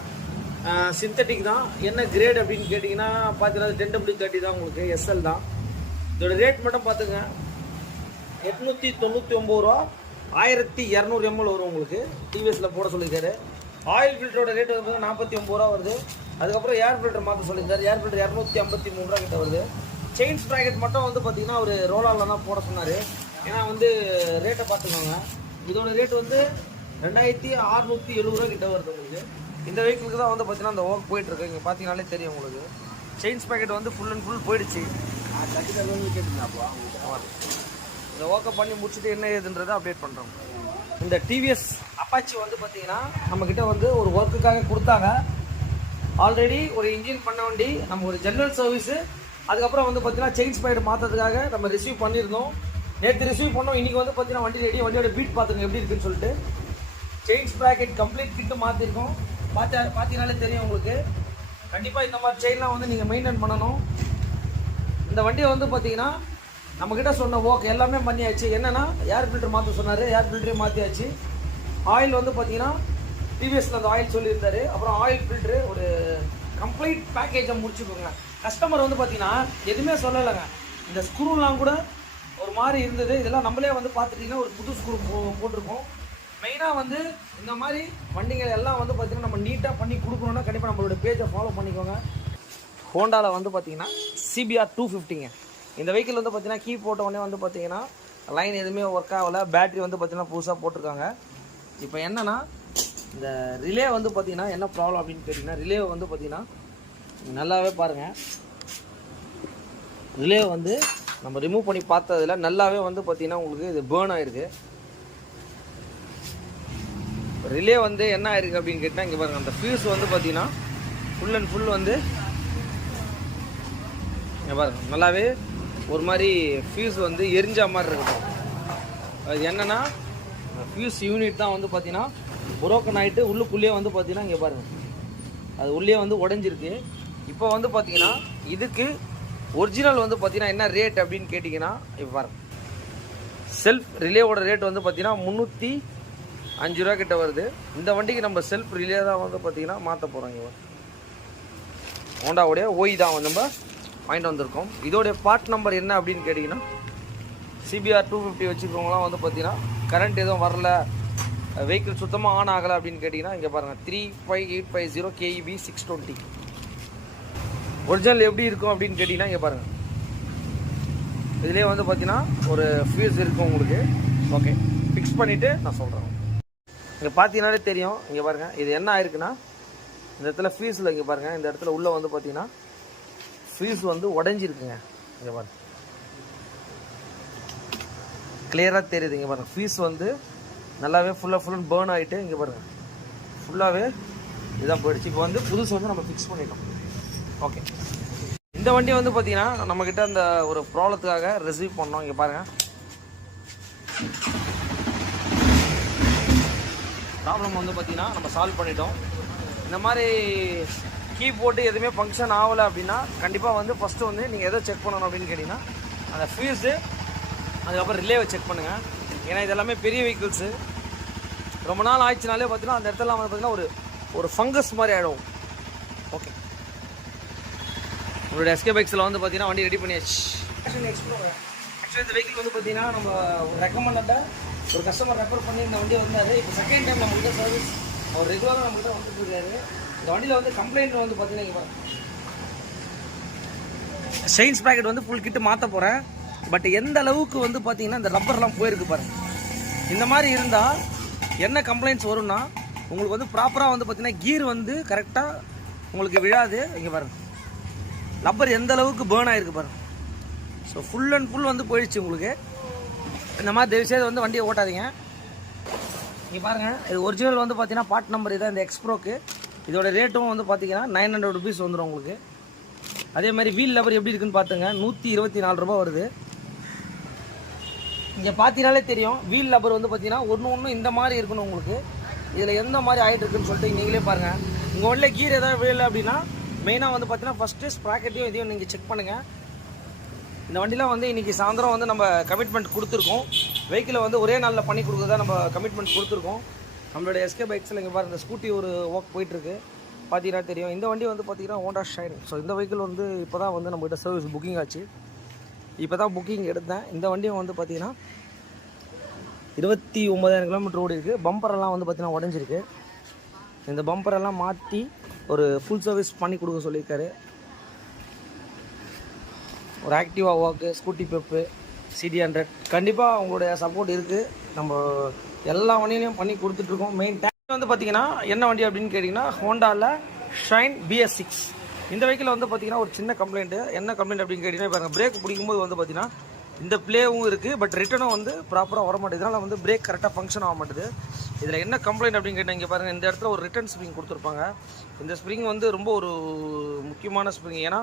சிந்தட்டிக் தான். என்ன கிரேட் அப்படின்னு கேட்டிங்கன்னா பார்த்தீங்கன்னா 10W30 தான் உங்களுக்கு, SL தான். இதோட ரேட் மட்டும் பார்த்துங்க, 899 ரூபா, 1200 ml வரும் உங்களுக்கு. டிவிஎஸில் போட சொல்லியிருக்காரு. ஆயில் ஃபில்டரோட ரேட் வந்து 49 ரூபா வருது. அதுக்கப்புறம் ஏர் ஃபில்டர் மாற்ற சொல்லியிருக்காரு. ஏர் ஃபில்டர் 253 ரூபா கிட்ட வருது. செயின் ஸ்ப்ராக்கெட் மட்டும் வந்து பார்த்தீங்கன்னா ஒரு ரோலாரில் தான் போட சொன்னார். ஏன்னா வந்து ரேட்டை பார்த்துக்கோங்க. இதோட ரேட் வந்து 2670 ரூபா கிட்ட வருது உங்களுக்கு. இந்த வெஹிக்கிளுக்கு தான் வந்து பார்த்தீங்கன்னா அந்த ஒர்க் போயிட்டுருக்கு. இங்கே பார்த்தீங்கனாலே தெரியும் உங்களுக்கு. செயின் ஸ்ப்ராக்கெட் வந்து ஃபுல் அண்ட் ஃபுல் போயிடுச்சு. கேட்டுருந்தாப்பா இந்த ஒர்க்கை பண்ணி முடிச்சுட்டு என்ன ஏதுன்றதை அப்டேட் பண்ணுறோம். இந்த டிவிஎஸ் அப்பாச்சி வந்து பார்த்தீங்கன்னா நம்மக்கிட்ட வந்து ஒரு ஒர்க்குக்காக கொடுத்தாங்க. ஆல்ரெடி ஒரு இன்ஜின் பண்ண வண்டி, நம்ம ஒரு ஜென்ரல் சர்வீஸு, அதுக்கப்புறம் வந்து பார்த்தீங்கன்னா செயின் ஸ்ப்ராக்கெட் மாற்றுறதுக்காக நம்ம ரிசீவ் பண்ணியிருந்தோம். நேற்று ரிசீவ் பண்ணோம். இன்றைக்கி வந்து பார்த்தீங்கன்னா வண்டி ரெடி. வண்டியோட பீட் பார்த்துங்க எப்படி இருக்குன்னு சொல்லிட்டு. செயின் ஸ்ப்ராக்கெட் கம்ப்ளீட் கிட்டு மாற்றிருக்கோம். பார்த்தீங்கனாலே தெரியும் உங்களுக்கு. கண்டிப்பாக இந்த மாதிரி செயின்லாம் வந்து நீங்கள் மெயின்டைன் பண்ணணும். இந்த வண்டியை வந்து பார்த்தீங்கன்னா நம்மக்கிட்ட சொன்ன ஒர்க் எல்லாமே பண்ணியாச்சு. என்னென்னா ஏர் ஃபில்டர் மாற்ற சொன்னார், ஏர் ஃபில்டரே மாற்றியாச்சு. ஆயில் வந்து பார்த்தீங்கன்னா டிவிஎஸ்ல அந்த ஆயில் சொல்லியிருந்தாரு. அப்புறம் ஆயில் ஃபில்டரு ஒரு கம்ப்ளீட் பேக்கேஜை முடிச்சுக்கோங்க. கஸ்டமர் வந்து பார்த்தீங்கன்னா எதுவுமே சொல்லலைங்க. இந்த ஸ்க்ரூலாம் கூட ஒரு மாதிரி இருந்தது. இதெல்லாம் நம்மளே வந்து பார்த்துட்டிங்கன்னா ஒரு புது ஸ்க்ரூ போட்டிருக்கோம். மெயினாக வந்து இந்த மாதிரி வண்டிகள் எல்லாம் வந்து பார்த்திங்கன்னா நம்ம நீட்டாக பண்ணி கொடுக்கணுன்னா கண்டிப்பாக நம்மளோட பேஜை ஃபாலோ பண்ணிக்கோங்க. ஹோண்டாவில் வந்து பார்த்தீங்கன்னா CBR 250ங்க. இந்த வெஹிக்கிள் வந்து பார்த்தீங்கன்னா கீ போட்ட உடனே வந்து பார்த்தீங்கன்னா லைன் எதுவுமே ஒர்க் ஆகலை. பேட்ரி வந்து பார்த்தீங்கன்னா புதுசாக போட்டிருக்காங்க. இப்போ என்னென்னா இந்த ரிலே வந்து பார்த்தீங்கன்னா என்ன ப்ராப்ளம் அப்படின்னு கேட்டிங்கன்னா, ரிலே வந்து பார்த்தீங்கன்னா நல்லாவே பாருங்கள், ரிலே வந்து நம்ம ரிமூவ் பண்ணி பார்த்ததில் நல்லாவே வந்து பார்த்தீங்கன்னா உங்களுக்கு இது பேர்ன் ஆகிருக்கு. ரிலே வந்து என்ன ஆயிருக்கு அப்படின்னு கேட்டால் இங்கே பாருங்கள், அந்த ஃபியூஸ் வந்து பார்த்தீங்கன்னா ஃபுல் அண்ட் ஃபுல் வந்து இங்கே பாருங்கள் நல்லாவே ஒரு மாதிரி ஃபியூஸ் வந்து எரிஞ்ச மாதிரி இருக்கட்டும். அது என்னென்னா ஃபியூஸ் யூனிட் தான் வந்து பார்த்தீங்கன்னா புரோக்கன் ஆகிட்டு உள்ளுக்குள்ளேயே வந்து பார்த்தீங்கன்னா இங்கே பாருங்கள் அது உள்ளே வந்து உடஞ்சிருக்கு. இப்போ வந்து பார்த்தீங்கன்னா இதுக்கு ஒரிஜினல் வந்து பார்த்தீங்கன்னா என்ன ரேட் அப்படின்னு கேட்டிங்கன்னா, இப்போ பாருங்கள் செல்ஃப் ரிலேவோட ரேட் வந்து பார்த்தீங்கன்னா 305 ரூபா கிட்ட வருது. இந்த வண்டிக்கு நம்ம செல்ஃப் ரிலே தான் வந்து பார்த்தீங்கன்னா மாற்ற போகிறோம். இங்கே ஹோண்டாவுடைய ஓய் தான் நம்ம வாங்கிட்டு வந்திருக்கோம். இதோடைய பார்ட் நம்பர் என்ன அப்படின்னு கேட்டிங்கன்னா, CBR 250 வச்சுருக்கவங்களாம் வந்து பார்த்தீங்கன்னா கரண்ட் எதுவும் வரல, வெஹிக்கிள் சுத்தமாக ஆன் ஆகலை அப்படின்னு கேட்டிங்கன்னா இங்கே பாருங்கள் 35850 KEB 620. ஒரிஜினல் எப்படி இருக்கும் அப்படின்னு கேட்டிங்கன்னா இங்கே பாருங்கள் இதிலே வந்து பார்த்தீங்கன்னா ஒரு ஃபியூஸ் இருக்கும் உங்களுக்கு. ஓகே, ஃபிக்ஸ் பண்ணிவிட்டு நான் சொல்கிறேன். இங்கே பார்த்தீங்கன்னாலே தெரியும். இங்கே பாருங்கள் இது என்ன ஆயிருக்குன்னா, இந்த இடத்துல ஃபியூஸில் இங்கே பாருங்கள், இந்த இடத்துல உள்ளே வந்து பார்த்தீங்கன்னா ஃபியூஸ் வந்து உடஞ்சிருக்குங்க. இங்கே பாருங்கள் கிளியராக தெரியுது. இங்கே பாருங்கள் ஃபியூஸ் வந்து நல்லாவே ஃபுல் அண்ட் பேர்ன் ஆகிட்டு இங்கே பாருங்கள் ஃபுல்லாகவே இதான் போயிடுச்சு. இப்போ வந்து புதுசு வந்து நம்ம ஃபிக்ஸ் பண்ணிட்டோம். ஓகே, இந்த வண்டி வந்து பார்த்தீங்கன்னா நம்மக்கிட்ட அந்த ஒரு ப்ராப்ளத்துக்காக ரிசீவ் பண்ணோம். இங்கே பாருங்கள் ப்ராப்ளம் வந்து பார்த்தீங்கன்னா நம்ம சால்வ் பண்ணிட்டோம். இந்த மாதிரி கீ போட்டு எதுவுமே ஃபங்க்ஷன் ஆகலை அப்படின்னா கண்டிப்பாக வந்து ஃபஸ்ட்டு வந்து நீங்கள் எதை செக் பண்ணணும் அப்படின்னு கேட்டிங்கன்னா அந்த ஃபியூஸு, அதுக்கப்புறம் ரிலேவை செக் பண்ணுங்கள். ஏன்னா இதெல்லாமே பெரிய வெஹிக்கிள்ஸு, ரொம்ப நாள் ஆயிடுச்சுனாலே பார்த்தீங்கன்னா அந்த இடத்துல வந்து பார்த்தீங்கன்னா ஒரு ஃபங்கஸ் மாதிரி ஆகிடும். ஓகே, உங்களோட எஸ்கே பைக்ஸில் வந்து பார்த்தீங்கன்னா வண்டி ரெடி பண்ணியாச்சு. ஆக்சுவலி இந்த வெஹிக்கிள் வந்து பார்த்தீங்கன்னா நம்ம ஒரு ரெக்கமெண்டடாக ஒரு கஸ்டமர் ரெஃபர் பண்ணி இந்த வண்டி வந்தார். இப்போ செகண்ட் டைம் நம்மகிட்ட சர்வீஸ் அவர் ரெகுலராக நம்மகிட்ட வந்துட்டு இருக்காரு. இந்த வண்டியில் வந்து கம்ப்ளைண்ட் வந்து பார்த்தீங்கன்னா இங்கே ஷைன்ஸ் ப்ராக்கெட் வந்து ஃபுல் கிட்டு மாற்ற போகிறேன். பட் எந்த அளவுக்கு வந்து பார்த்தீங்கன்னா இந்த ரப்பர்லாம் போயிருக்கு பாருங்கள். இந்த மாதிரி இருந்தால் என்ன கம்ப்ளைண்ட்ஸ் வரும்னா, உங்களுக்கு வந்து ப்ராப்பராக வந்து பார்த்தீங்கன்னா கீர் வந்து கரெக்டாக உங்களுக்கு விழாது. இங்கே பாருங்கள் ரப்பர் எந்த அளவுக்கு பேர்ன் ஆகிருக்கு பாருங்கள். ஸோ ஃபுல் அண்ட் ஃபுல் வந்து போயிடுச்சு உங்களுக்கு. இந்த மாதிரி தயவுசெய்து வந்து வண்டியை ஓட்டாதீங்க. இங்கே பாருங்கள் இது ஒரிஜினல் வந்து பார்த்தீங்கன்னா பார்ட் நம்பர் இதான் இந்த எக்ஸ்ப்ரோக்கு. இதோட ரேட்டும் வந்து பார்த்தீங்கன்னா 900 ருபீஸ் வந்துடும் உங்களுக்கு. அதே மாதிரி வீல் லெவர் எப்படி இருக்குன்னு பார்த்துங்க, 124 ரூபா வருது. இங்கே பார்த்தீங்கனாலே தெரியும் வீல் லெவர் வந்து பார்த்தீங்கன்னா ஒன்று இந்த மாதிரி இருக்கணும் உங்களுக்கு. இதில் எந்த மாதிரி ஆகிட்டு இருக்குன்னு சொல்லிட்டு நீங்களே பாருங்கள். உங்கள் வண்டியில் கீர் எதாவது விழலை அப்படின்னா மெயினாக வந்து பார்த்தீங்கன்னா ஃபஸ்ட்டு ஸ்ப்ராக்கெட்டையும் இதையும் நீங்கள் செக் பண்ணுங்கள். இந்த வண்டியில் வந்து இன்றைக்கி சாயந்தரம் வந்து நம்ம கமிட்மெண்ட் கொடுத்துருக்கோம். வெஹிக்கிளை வந்து ஒரே நாளில் பண்ணி கொடுக்குறதா நம்ம கமிட்மெண்ட் கொடுத்துருக்கோம். நம்மளோட எஸ்கே பைக்ஸில் இங்கே பாருங்கள் இந்த ஸ்கூட்டி ஒரு ஒர்க் போயிட்டுருக்கு பார்த்தீங்கன்னா தெரியும். இந்த வண்டி வந்து பார்த்தீங்கன்னா ஹோண்டா ஷைன். ஸோ இந்த வெஹிக்கிள் வந்து இப்போ தான் வந்து நம்மகிட்ட சர்வீஸ் புக்கிங் ஆச்சு. இப்போ தான் புக்கிங் எடுத்தேன். இந்த வண்டியும் வந்து பார்த்தீங்கன்னா 29,000 கிலோமீட்டர் ஓடி இருக்குது. பம்பரெல்லாம் வந்து பார்த்தீங்கன்னா உடஞ்சிருக்கு. இந்த பம்பரெல்லாம் மாற்றி ஒரு ஃபுல் சர்வீஸ் பண்ணி கொடுக்க சொல்லியிருக்காரு. ஒரு ஆக்டிவா வாக்கு, ஸ்கூட்டி பெப்பு, CD100 கண்டிப்பாக அவங்களுடைய சப்போர்ட் இருக்குது. நம்ம எல்லா வண்டியிலையும் பண்ணி கொடுத்துட்ருக்கோம். மெயின் டேங்க் வந்து பார்த்தீங்கன்னா என்ன வண்டி அப்படின்னு கேட்டிங்கன்னா ஹோண்டாவில் ஷைன் BS6. இந்த வெஹிக்கிள் வந்து பார்த்தீங்கன்னா ஒரு சின்ன கம்ப்ளைண்ட்டு. என்ன கம்ப்ளைண்ட் அப்படின்னு கேட்டிங்கன்னா பாருங்கள் பிரேக் பிடிக்கும்போது வந்து பார்த்தீங்கன்னா இந்த ப்ளேவும் இருக்குது, பட் ரிட்டனும் வந்து ப்ராப்பராக வர மாட்டேது. இதனால் வந்து பிரேக் கரெக்டாக ஃபங்க்ஷன் ஆக மாட்டேது. இதில் என்ன கம்ப்ளைண்ட் அப்படின்னு கேட்டால் இங்கே பாருங்கள் இந்த இடத்துல ஒரு ரிட்டன் ஸ்ப்ரிங் கொடுத்துருப்பாங்க. இந்த ஸ்ப்ரிங் வந்து ரொம்ப ஒரு முக்கியமான ஸ்ப்ரிங். ஏன்னா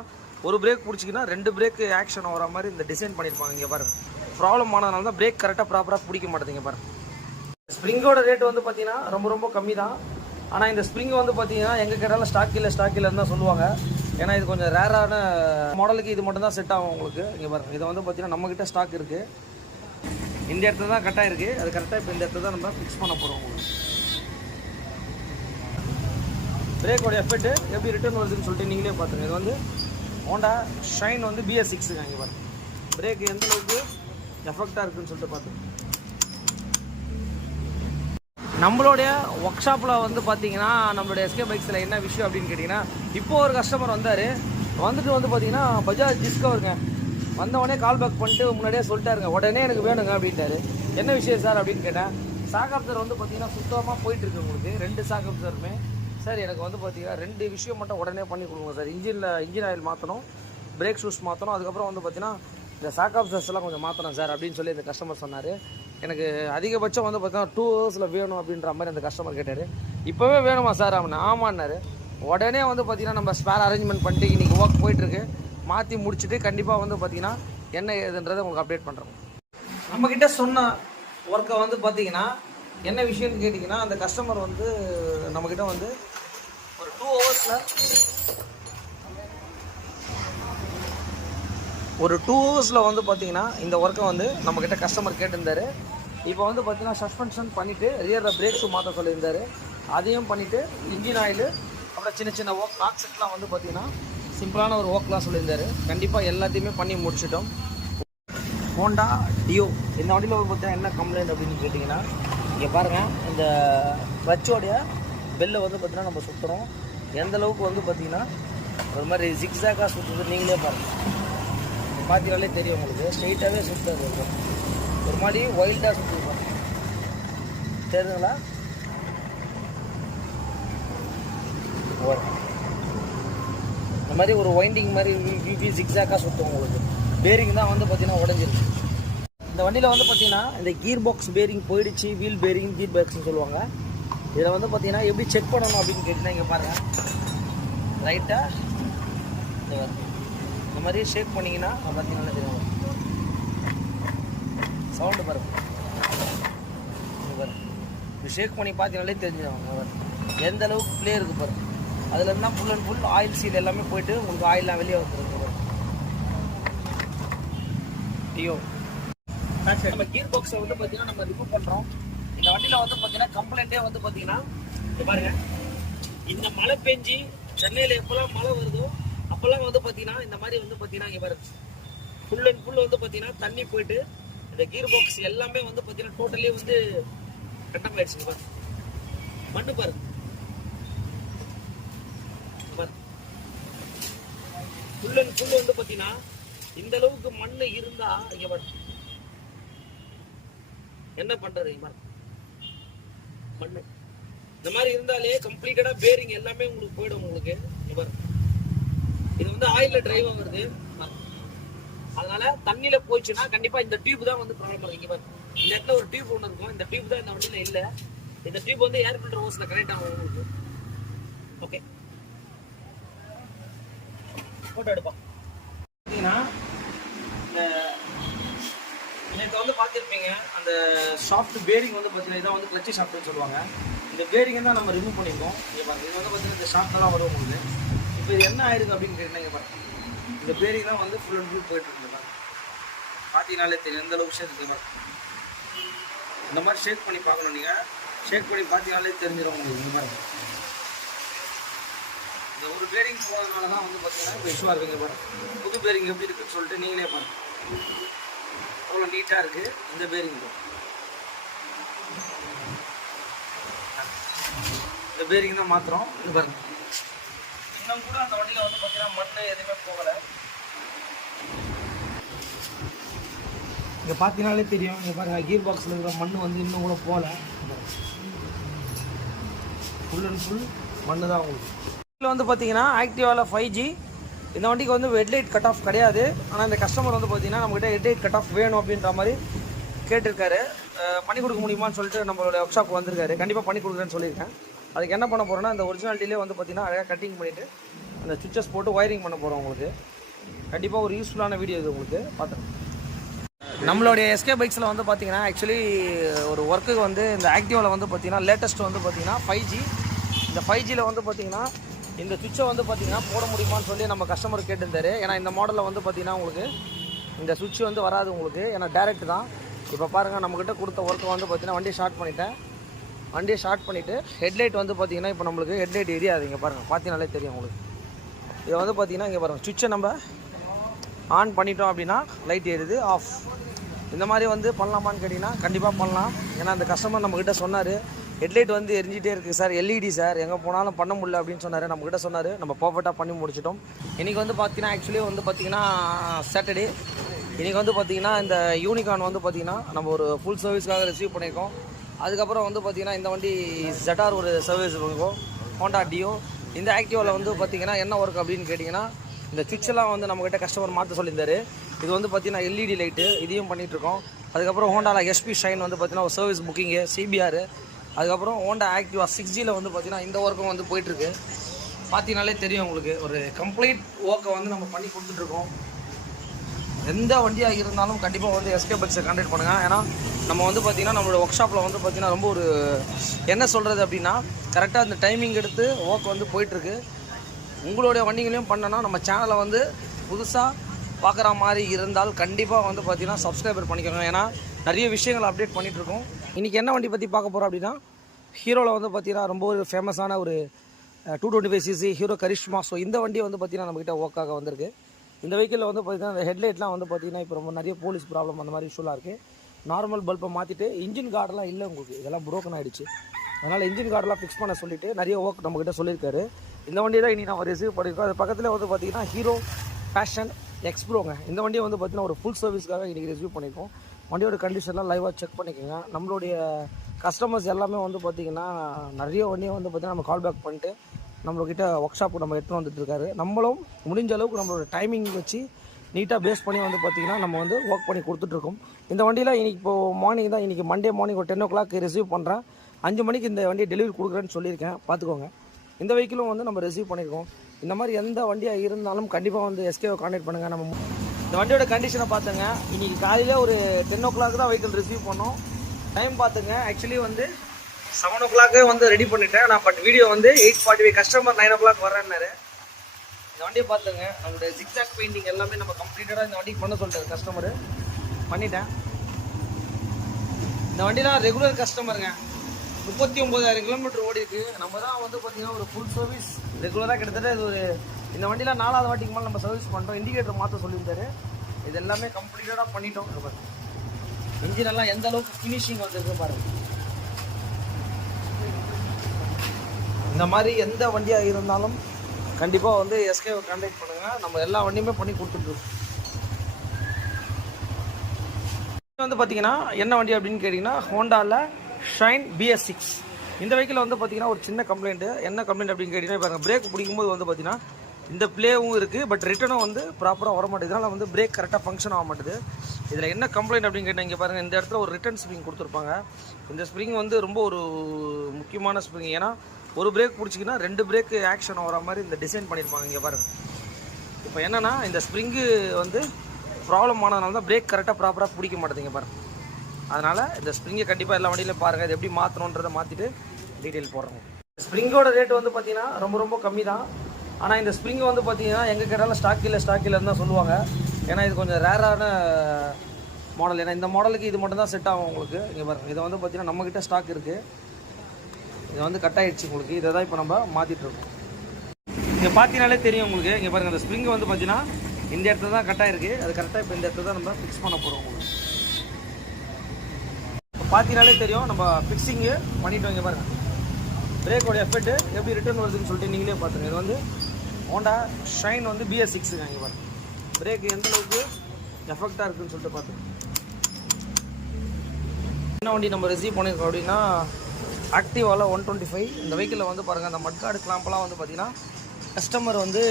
ஒரு பிரேக் பிடிச்சிங்கன்னா 2 பிரேக் ஆக்ஷன் வர மாதிரி இந்த டிசைன் பண்ணியிருப்பாங்க. இங்கே பாருங்கள் ப்ராப்ளம் ஆனதுனால தான் பிரேக் கரெக்டாக ப்ராப்பராக பிடிக்க மாட்டேதுங்க பாருங்கள். ஸ்ப்ரிங்கோட ரேட் வந்து பார்த்தீங்கன்னா ரொம்ப கம்மி தான். ஆனால் இந்த ஸ்ப்ரிங் வந்து பார்த்தீங்கன்னா எங்கே கேட்டாலும் ஸ்டாக் இல்லைன்னு தான் சொல்லுவாங்க. ஏன்னா இது கொஞ்சம் ரேரான மாடலுக்கு இது மட்டும் தான் செட் ஆகும் உங்களுக்கு. இங்கே பாருங்கள் இதை வந்து பார்த்தீங்கன்னா நம்மக்கிட்ட ஸ்டாக் இருக்குது. இந்த இடத்துல தான் கரெக்டாக இருக்குது. அது கரெக்டாக இப்போ இந்த இடத்துல தான் நம்ம ஃபிக்ஸ் பண்ண போகிறோம் உங்களுக்கு. பிரேக்கோட எஃபெக்ட் எப்படி ரிட்டர்ன் வருதுன்னு சொல்லிட்டு நீங்களே பார்த்துங்க. இது வந்து ஹோண்டா ஷைன் வந்து BS6 இங்கே பாருங்கள். பிரேக் எந்த அளவுக்கு எஃபெக்டாக இருக்குதுன்னு சொல்லிட்டு பார்த்துங்க. நம்மளுடைய ஒர்க் ஷாப்பில் வந்து பார்த்தீங்கன்னா நம்மளுடைய எஸ்கே பைக்ஸில் என்ன விஷயம் அப்படின்னு கேட்டிங்கன்னா இப்போ ஒரு கஸ்டமர் வந்தார். வந்துட்டு வந்து பார்த்தீங்கன்னா பஜாஜ் டிஸ்கவருங்க. வந்தவொடனே கால் பேக் பண்ணிட்டு முன்னாடியே சொல்லிட்டாருங்க, உடனே எனக்கு வேணுங்க அப்படின்ட்டாரு. என்ன விஷயம் சார் அப்படின்னு கேட்டேன். ஷாக் அப்சர் வந்து பார்த்தீங்கன்னா சுத்தமாக போயிட்டுருக்கு உங்களுக்கு, 2 ஷாக் அப்சருமே. சார் எனக்கு வந்து பார்த்தீங்கன்னா 2 விஷயம் மட்டும் உடனே பண்ணி கொடுங்க சார். இன்ஜின் ஆயில் மாற்றணும், பிரேக் ஷூஸ் மாற்றணும், அதுக்கப்புறம் வந்து பார்த்தீங்கன்னா இந்த ஷாக் அப்சர்ஸ் எல்லாம் கொஞ்சம் மாற்றணும் சார் அப்படின்னு சொல்லி இந்த கஸ்டமர் சொன்னார். எனக்கு அதிகபட்சம் வந்து பார்த்தீங்கன்னா 2 ஹவர்ஸில் வேணும் அப்படின்ற மாதிரி அந்த கஸ்டமர் கேட்டார். இப்போவே வேணுமா சார் அப்படின்னு. ஆமான்னாரு. உடனே வந்து பார்த்தீங்கன்னா நம்ம ஸ்பேர் அரேஞ்ச்மெண்ட் பண்ணிட்டு இன்றைக்கி ஒர்க் போயிட்டுருக்கு, மாற்றி முடிச்சுட்டு கண்டிப்பாக வந்து பார்த்தீங்கன்னா என்ன ஏதுன்றதை உங்களுக்கு அப்டேட் பண்ணுறோம். நம்மக்கிட்ட சொன்ன ஒர்க்கை வந்து பார்த்தீங்கன்னா என்ன விஷயம்னு கேட்டிங்கன்னா, அந்த கஸ்டமர் வந்து நம்மக்கிட்ட வந்து ஒரு 2 ஹவர்ஸில் வந்து பார்த்தீங்கன்னா இந்த ஒர்க்கை வந்து நம்மக்கிட்ட கஸ்டமர் கேட்டிருந்தார். இப்போ வந்து பார்த்தீங்கன்னா சஸ்பென்ஷன் பண்ணிவிட்டு ரியரில் பிரேக் ஷூ மாற்ற சொல்லியிருந்தார். அதையும் பண்ணிவிட்டு இன்ஜின் ஆயிலு அப்புறம் சின்ன சின்ன ஒர்க் கான்செப்ட்லாம் வந்து பார்த்தீங்கன்னா சிம்பிளான ஒரு ஒர்க்லாம் சொல்லியிருந்தார். கண்டிப்பாக எல்லாத்தையுமே பண்ணி முடிச்சிட்டோம். ஹோண்டா டியோ இந்த வண்டியில் வந்து பார்த்தீங்கன்னா என்ன கம்ப்ளைண்ட் அப்படின்னு கேட்டிங்கன்னா, இங்கே பாருங்கள், இந்த கிளச்சோடைய பெல்லை வந்து பார்த்தீங்கன்னா நம்ம சுற்றுறோம். எந்த அளவுக்கு வந்து பார்த்தீங்கன்னா ஒரு மாதிரி ஜிக்ஸாக்காக சுற்றுறது நீங்களே பாருங்கள். பார்த்தீங்கனாலே தெரியும் உங்களுக்கு, ஸ்ட்ரெயிட்டாகவே சுற்றுறது இருக்கும், ஒரு மாதிரி வைல்டாக சுற்றுது தெரியுதுங்களா. இந்த மாதிரி ஒரு வைண்டிங் மாதிரி விவி ஜிக்ஸாக்காக சுற்றும் உங்களுக்கு. பேரிங் தான் வந்து பார்த்தீங்கன்னா உடஞ்சிருக்கு. இந்த வண்டியில் வந்து பார்த்தீங்கன்னா இந்த கீர் பாக்ஸ் பேரிங் போயிடுச்சு, வீல் பேரிங் கீர் பாக்ஸ்னு சொல்லுவாங்க. இதில் வந்து பார்த்தீங்கன்னா எப்படி செக் பண்ணணும் அப்படின்னு கேட்டிங்கன்னா, இங்கே பாருங்கள், ரைட்டாக இந்த மாதிரி ஷேக் பண்ணிங்கன்னா பார்த்தீங்கன்னா தெரியும், சவுண்டு பாருங்கள். இப்படி ஷேக் பண்ணி பார்த்தீங்கனாலே தெரிஞ்சிடும் எந்த அளவுக்கு ப்ளே இருக்குது பாருங்கள். அதில் இருந்தால் full and full oil seal எல்லாமே போயிட்டு உங்களுக்கு ஆயிலெலாம் வெளியே வந்துருக்கு. டியோ நம்ம கீர் பாக்ஸை வந்து பார்த்தீங்கன்னா நம்ம ரிமூவ் பண்ணுறோம். இந்த வண்டியில் வந்து பார்த்தீங்கன்னா கம்ப்ளைண்ட்டே வந்து பார்த்தீங்கன்னா இது பாருங்கள், இந்த மழை பெஞ்சு சென்னையில் எப்போல்லாம் மழை வருதோ அப்போல்லாம் வந்து பார்த்தீங்கன்னா இந்த மாதிரி வந்து பார்த்தீங்கன்னா இங்கே பாருங்க ஃபுல் அண்ட் ஃபுல் வந்து பார்த்தீங்கன்னா தண்ணி போயிட்டு இந்த கீர் பாக்ஸ் எல்லாமே வந்து பார்த்தீங்கன்னா டோட்டலி வந்து கட்டம் ஆயிடுச்சு. பாருங்க மண்ணு பாருங்க, ஃபுல் அண்ட் ஃபுல் வந்து பார்த்தீங்கன்னா இந்த அளவுக்கு மண்ணு இருந்தா இங்க பாருங்க என்ன பண்றது. மண்ணு இந்த மாதிரி இருந்தாலே கம்ப்ளீட்டடா பேரிங் எல்லாமே உங்களுக்கு போயிடும். உங்களுக்கு இது வந்து ஆயில்ல டிரைவா வருது, அதனால தண்ணியில போயிடுச்சுன்னா கண்டிப்பா இந்த டியூப் தான் வந்து ப்ராப்ளம் இருக்கு. பாருங்க இந்த இடத்துல ஒரு டியூப் ஒன்று இருக்கும், இந்த டியூப் தான் இந்த வண்டியில இல்ல. இந்த டியூப் வந்து ஏர் ஃபில்டர் ஹோஸ்ல கனெக்ட் ஆகும் உங்களுக்கு. ஓகே, போட்டோ எடுப்போம். பார்த்தீங்கன்னா நேற்று வந்து பார்த்துருப்பீங்க, அந்த ஷாஃப்ட் பேரிங் வந்து பார்த்தீங்கன்னா இதான் வந்து கிளட்சி ஷாஃப்ட்னு சொல்லுவாங்க. இந்த பேரிங்கை தான் நம்ம ரிமூவ் பண்ணியிருக்கோம். இங்கே பாருங்க, இது வந்து பார்த்தீங்கன்னா இந்த ஷாஃப்டெல்லாம் வரும் உங்களுக்கு. இப்போ இது என்ன ஆயிருக்கு அப்படின்னு கேட்டீங்கன்னா, இங்கே பாருங்க, இந்த பேரிங் தான் வந்து ஃபுல் அண்ட் ஃபுல் போயிட்டு இருக்கு. பார்த்தீங்கனாலே தெரியும் எந்த அளவுக்கு ஷேக் இருக்குது. இந்த மாதிரி ஷேக் பண்ணி பார்க்கணும், நீங்கள் ஷேக் பண்ணி பார்த்தீங்கனாலே தெரிஞ்சிடும் உங்களுக்கு. இந்த மாதிரி இந்த ஒரு பேரிங் போகிறதுனால தான் வந்து பார்த்தீங்கன்னா இப்போ இஷ்யூவாக இருக்குங்க. பாருங்க புது பேரிங் எப்படி இருக்குன்னு சொல்லிட்டு நீங்களே பாருங்க, அவ்வளோ நீட்டாக இருக்குது இந்த பேரிங். இந்த பேரிங் தான் மாத்திரம். இது பாருங்க, இன்னும் கூட அந்த வண்டியில் வந்து பார்த்தீங்கன்னா மண் எதுவுமே போகலை. இங்கே பார்த்தீங்கனாலே தெரியும், இங்கே பாருங்கள் கீர் பாக்ஸில் இருக்கிற மண் வந்து இன்னும் கூட போகல. ஃபுல் அண்ட் ஃபுல் மண் தான் உங்களுக்கு. இதில் வந்து பார்த்தீங்கன்னா ஆக்டிவாவில் 5G. இந்த வண்டிக்கு வந்து ஹெட்லைட் கட் ஆஃப் கிடையாது. ஆனால் இந்த கஸ்டமர் வந்து பார்த்தீங்கன்னா நம்மகிட்ட ஹெட்லைட் கட் ஆஃப் வேணும் அப்படின்ற மாதிரி கேட்டிருக்காரு. பண்ணி கொடுக்க முடியுமான்னு சொல்லிட்டு நம்மளோட ஒர்க் ஷாப் வந்திருக்காரு. கண்டிப்பாக பண்ணி கொடுக்குறேன்னு சொல்லியிருக்கேன். அதுக்கு என்ன பண்ண போகிறோன்னா, இந்த ஒரிஜினாலிட்டிலே வந்து பார்த்தீங்கன்னா அழகாக கட்டிங் பண்ணிவிட்டு அந்த சுவிச்சஸ் போட்டு ஒயரிங் பண்ண போகிறோம். உங்களுக்கு கண்டிப்பாக ஒரு யூஸ்ஃபுல்லான வீடியோ இது உங்களுக்கு பார்த்துருங்க. நம்மளுடைய எஸ்கே பைக்ஸில் வந்து பார்த்தீங்கன்னா ஆக்சுவலி ஒரு ஒர்க்குக்கு வந்து இந்த ஆக்டிவாவில் வந்து பார்த்தீங்கன்னா லேட்டஸ்ட் வந்து பார்த்தீங்கன்னா 5G. இந்த 5Gயில் வந்து பார்த்தீங்கன்னா இந்த சுவிட்சை வந்து பார்த்தீங்கன்னா போட முடியுமான்னு சொல்லி நம்ம கஸ்டமர் கேட்டிருந்தாரு. ஏன்னா இந்த மாடலில் வந்து பார்த்தீங்கன்னா உங்களுக்கு இந்த சுவிட்ச் வந்து வராது உங்களுக்கு, ஏன்னா டேரெக்ட் தான். இப்போ பாருங்கள், நம்மக்கிட்ட கொடுத்த ஒர்க்கை வந்து பார்த்தீங்கன்னா வண்டியை ஸ்டார்ட் பண்ணிட்டேன். வண்டியை ஸ்டார்ட் பண்ணிவிட்டு ஹெட்லைட் வந்து பார்த்தீங்கன்னா இப்போ நம்மளுக்கு ஹெட்லைட் எரியாது. இங்கே பாருங்கள், பார்த்தீங்கனாலே தெரியும் உங்களுக்கு. இதை வந்து பார்த்தீங்கன்னா இங்கே பாருங்கள், சுவிட்சை நம்ம ஆன் பண்ணிட்டோம் அப்படின்னா லைட் எரியுது, ஆஃப். இந்த மாதிரி வந்து பண்ணலாமான்னு கேட்டிங்கன்னா கண்டிப்பாக பண்ணலாம். ஏன்னா அந்த கஸ்டமர் நம்மக்கிட்ட சொன்னார், ஹெட்லைட் வந்து எரிஞ்சிட்டே இருக்குது சார், எல்இடி சார், எங்கே போனாலும் பண்ண முடியல அப்படின்னு சொன்னார். நம்மக்கிட்ட சொன்னார், நம்ம பர்ஃபெக்டாக பண்ணி முடிச்சிட்டோம். இன்றைக்கி வந்து பார்த்தீங்கன்னா ஆக்சுவலி வந்து பார்த்திங்கன்னா சாட்டர்டே. இன்றைக்கி வந்து பார்த்திங்கன்னா இந்த யூனிகார்ன் வந்து பார்த்திங்கன்னா நம்ம ஒரு ஃபுல் சர்வீஸ்க்காக ரிசீவ் பண்ணியிருக்கோம். அதுக்கப்புறம் வந்து பார்த்திங்கன்னா இந்த வண்டி ZR ஒரு சர்வீஸ் இருக்கும், ஹோண்டா டியோ. இந்த ஆக்டிவாவில் வந்து பார்த்திங்கன்னா என்ன ஒர்க் அப்படின்னு கேட்டிங்கன்னா, இந்த சுவிட்செல்லாம் வந்து நம்மக்கிட்ட கஸ்டமர் மாற்ற சொல்லியிருந்தார். இது வந்து பார்த்திங்கன்னா எல்இடி லைட்டு, இதையும் பண்ணிகிட்ருக்கோம். அதுக்கப்புறம் ஹோண்டாவில் SP ஷைன் வந்து பார்த்திங்கன்னா ஒரு சர்வீஸ் புக்கிங்கு, CBR. அதுக்கப்புறம் ஹோண்டா ஆக்டிவா 6Gயில் வந்து பார்த்திங்கன்னா இந்த ஒர்க்கும் வந்து போயிட்டுருக்கு. பார்த்தீங்கனாலே தெரியும் உங்களுக்கு, ஒரு கம்ப்ளீட் ஒர்க்கை வந்து நம்ம பண்ணி கொடுத்துட்ருக்கோம். எந்த வண்டியாக இருந்தாலும் கண்டிப்பாக வந்து SK பைக்ஸை கான்டாக்ட் பண்ணுங்கள். ஏன்னா நம்ம வந்து பார்த்திங்கன்னா நம்மளோட ஒர்க் ஷாப்பில் வந்து பார்த்திங்கன்னா ரொம்ப ஒரு என்ன சொல்கிறது அப்படின்னா கரெக்டாக அந்த டைமிங் எடுத்து ஒர்க் வந்து போயிட்டுருக்கு. உங்களுடைய வண்டிகளையும் பண்ணனா நம்ம சேனலை வந்து புதுசாக பார்க்குற மாதிரி இருந்தால் கண்டிப்பாக வந்து பார்த்திங்கன்னா சப்ஸ்கிரைபர் பண்ணிக்கோங்க. ஏன்னா நிறைய விஷயங்கள் அப்டேட் பண்ணிகிட்ருக்கோம். இன்றைக்கி என்ன வண்டி பற்றி பார்க்க போகிறோம் அப்படின்னா, ஹீரோவில் வந்து பார்த்திங்கன்னா ரொம்ப ஒரு ஃபேமஸான ஒரு 225cc ஹீரோ கரிஷ்மா. ஸோ இந்த வண்டி வந்து பார்த்திங்கன்னா நம்மக்கிட்ட ஒர்க்காக வந்திருக்கு. இந்த வெஹிக்கிளில் வந்து பார்த்திங்கன்னா அந்த ஹெட்லைட்லாம் வந்து பார்த்திங்கன்னா இப்போ ரொம்ப நிறைய போலீஸ் ப்ராப்ளம் அந்த மாதிரி இஷ்யூலாம் இருக்குது. நார்மல் பல்பை மாற்றிட்டு இன்ஜின் கார்டெலாம் இல்லை உங்களுக்கு, இதெல்லாம் ப்ரோக்கன் ஆகிடுச்சு. அதனால் இன்ஜின் கார்டெலாம் ஃபிக்ஸ் பண்ண சொல்லிவிட்டு நிறைய ஒர்க் நம்மக்கிட்ட சொல்லியிருக்காரு. இந்த வண்டி தான் இனி நம்ம ரிசீவ் பண்ணியிருக்கோம். அது பக்கத்தில் வந்து பார்த்திங்கன்னா ஹீரோ பேஷன் எக்ஸ்ப்ரோங்க. இந்த வண்டியை வந்து பார்த்திங்கன்னா ஒரு ஃபுல் சர்வீஸ்க்காக இன்றைக்கி ரிசீவ் பண்ணியிருக்கோம். வண்டியோட கண்டிஷன்லாம் லைவாக செக் பண்ணிக்கோங்க. நம்மளுடைய கஸ்டமர்ஸ் எல்லாமே வந்து பார்த்திங்கன்னா நிறைய வண்டியை வந்து பார்த்திங்கன்னா நம்ம கால் பேக் பண்ணிட்டு நம்மள்கிட்ட ஒர்க் ஷாப்புக்கு நம்ம எடுத்துகிட்டு வந்துட்டுருக்காரு. நம்மளும் முடிஞ்ச அளவுக்கு நம்மளோட டைமிங் வச்சு நீட்டாக பேஸ் பண்ணி வந்து பார்த்திங்கன்னா நம்ம வந்து ஒர்க் பண்ணி கொடுத்துட்ருக்கோம். இந்த வண்டியில் இன்றைக்கி இப்போது மார்னிங் தான், இன்றைக்கி மண்டே மார்னிங் ஒரு 10 o'clock ரிசீவ் பண்ணுறேன். 5 மணிக்கு இந்த வண்டியை டெலிவரி கொடுக்குறேன்னு சொல்லியிருக்கேன், பார்த்துக்கோங்க. இந்த வெஹிக்கிளும் வந்து நம்ம ரிசீவ் பண்ணியிருக்கோம். இந்த மாதிரி எந்த வண்டியாக இருந்தாலும் கண்டிப்பாக வந்து SKவை கான்டாக்ட் பண்ணுங்கள். நம்ம இந்த வண்டியோட கண்டிஷனை பார்த்துங்க. இன்றைக்கி காலையில் ஒரு 10 o'clock தான் வெஹிக்கிள் ரிசீவ் பண்ணோம். டைம் பார்த்துங்க, ஆக்சுவலி வந்து 7 o'clock வந்து ரெடி பண்ணிட்டேன் நான். பட் வீடியோ வந்து 8:45, கஸ்டமர் 9 o'clock வரேன்னாரு. இந்த வண்டியை பார்த்துங்க, நம்மளுடைய ஜிக்ஜாக் பெயிண்டிங் எல்லாமே நம்ம கம்ப்ளீட்டடாக இந்த வண்டிக்கு பண்ண சொல்லிட்டாரு கஸ்டமரு. பண்ணிட்டேன். இந்த வண்டிலாம் ரெகுலர் கஸ்டமருங்க. 39,000 கிலோமீட்டர் ஓடி இருக்குது. நம்ம தான் வந்து பார்த்திங்கன்னா ஒரு ஃபுல் சர்வீஸ் ரெகுலராக கிட்டத்தட்ட இது ஒரு இந்த வண்டியில் 4வது வாட்டிக்கு மேலே நம்ம சர்வீஸ் பண்ணுறோம். இண்டிகேட்டர் மாற்ற சொல்லியிருந்தாரு. இது எல்லாமே கம்ப்ளீட்டடாக பண்ணிட்டோம். இன்ஜின் எல்லாம் எந்த அளவுக்கு ஃபினிஷிங் வந்துருக்கு பாருங்கள். இந்த மாதிரி எந்த வண்டியாக இருந்தாலும் கண்டிப்பாக வந்து SKவை கான்டாக்ட் பண்ணுங்கள். நம்ம எல்லா வண்டியுமே பண்ணி கொடுத்துட்ருக்கோம். வந்து பார்த்திங்கன்னா என்ன வண்டி அப்படின்னு கேட்டிங்கன்னா ஹோண்டாவில் ஷைன் BS6. இந்த வெஹிக்கிள் வந்து பார்த்திங்கன்னா ஒரு சின்ன கம்ப்ளைண்ட்டு. என்ன கம்ப்ளைண்ட் அப்படின்னு கேட்டிங்கன்னா பாருங்கள், பிரேக் பிடிக்கும்போது வந்து பார்த்திங்கன்னா இந்த ப்ளேவும் இருக்குது, பட் ரிட்டனும் வந்து ப்ராப்பராக வர மாட்டேங்குது. இதனால் வந்து பிரேக் கரெக்டாக ஃபங்க்ஷன் ஆக மாட்டேது. இதில் என்ன கம்ப்ளைண்ட் அப்படின்னு கேட்டால் இங்கே பாருங்கள், இந்த இடத்துல ஒரு ரிட்டன் ஸ்ப்ரிங் கொடுத்துருப்பாங்க. இந்த ஸ்ப்ரிங் வந்து ரொம்ப ஒரு முக்கியமான ஸ்ப்ரிங். ஏன்னா ஒரு பிரேக் பிடிச்சிங்கன்னா 2 பிரேக் ஆக்ஷன் வர மாதிரி இந்த டிசைன் பண்ணியிருப்பாங்க. இங்கே பாருங்கள், இப்போ என்னென்னா இந்த ஸ்ப்ரிங்கு வந்து ப்ராப்ளம் ஆனதுனால தான் பிரேக் கரெக்டாக ப்ராப்பராக பிடிக்க மாட்டேங்குங்க பாருங்கள். அதனால் இந்த ஸ்ப்ரிங்கை கண்டிப்பாக எல்லா வண்டியிலையும் பாருங்கள். இது எப்படி மாற்றணுன்றதை மாற்றிட்டு டீட்டெயில் போடுறோம். ஸ்ப்ரிங்கோட ரேட்டு வந்து பார்த்திங்கன்னா ரொம்ப கம்மி தான். ஆனால் இந்த ஸ்ப்ரிங் வந்து பார்த்திங்கன்னா எங்கே கேட்டாலும் ஸ்டாக் இல்லைன்னு தான் சொல்லுவாங்க. ஏன்னா இது கொஞ்சம் ரேரான மாடல். ஏன்னா இந்த மாடலுக்கு இது மட்டும் தான் செட் ஆகும் உங்களுக்கு. இங்கே பாருங்கள், இதை வந்து பார்த்திங்கன்னா நம்மக்கிட்ட ஸ்டாக் இருக்குது. இது வந்து கட் ஆகிடுச்சு உங்களுக்கு. இதை தான் இப்போ நம்ம மாற்றிட்டுருக்கோம். இங்கே பார்த்தீங்கனாலே தெரியும் உங்களுக்கு. இங்கே பாருங்கள், இந்த ஸ்ப்ரிங் வந்து பார்த்திங்கன்னா இந்த இடத்துல தான் கட் ஆகிருக்கு. அது கரெக்டாக இப்போ இந்த இடத்துல தான் நம்ம ஃபிக்ஸ் பண்ண போகிறோம் உங்களுக்கு. இப்போ பார்த்தீங்கனாலே தெரியும் நம்ம ஃபிக்ஸிங்கு பண்ணிவிட்டோம். இங்கே பாருங்கள், பிரேக்கோடைய எஃபெக்ட் எப்படி ரிட்டர்ன் வருதுன்னு சொல்லிட்டு நீங்களே பார்த்துங்க. இது வந்து ஹோண்டா ஷைன் வந்து BS6ங்க. இங்கே பாருங்கள், பிரேக் எந்த அளவுக்கு எஃபெக்டாக இருக்குதுன்னு சொல்லிட்டு பார்த்துங்க. என்ன வண்டி நம்ம ரிசீவ் பண்ணியிருக்கோம் அப்படின்னா ஆக்டிவாவில் 125. இந்த வெஹிக்கிளில் வந்து பாருங்கள், அந்த மட்கார்டு கிளாம்பெல்லாம் வந்து பார்த்திங்கன்னா கஸ்டமர் வந்து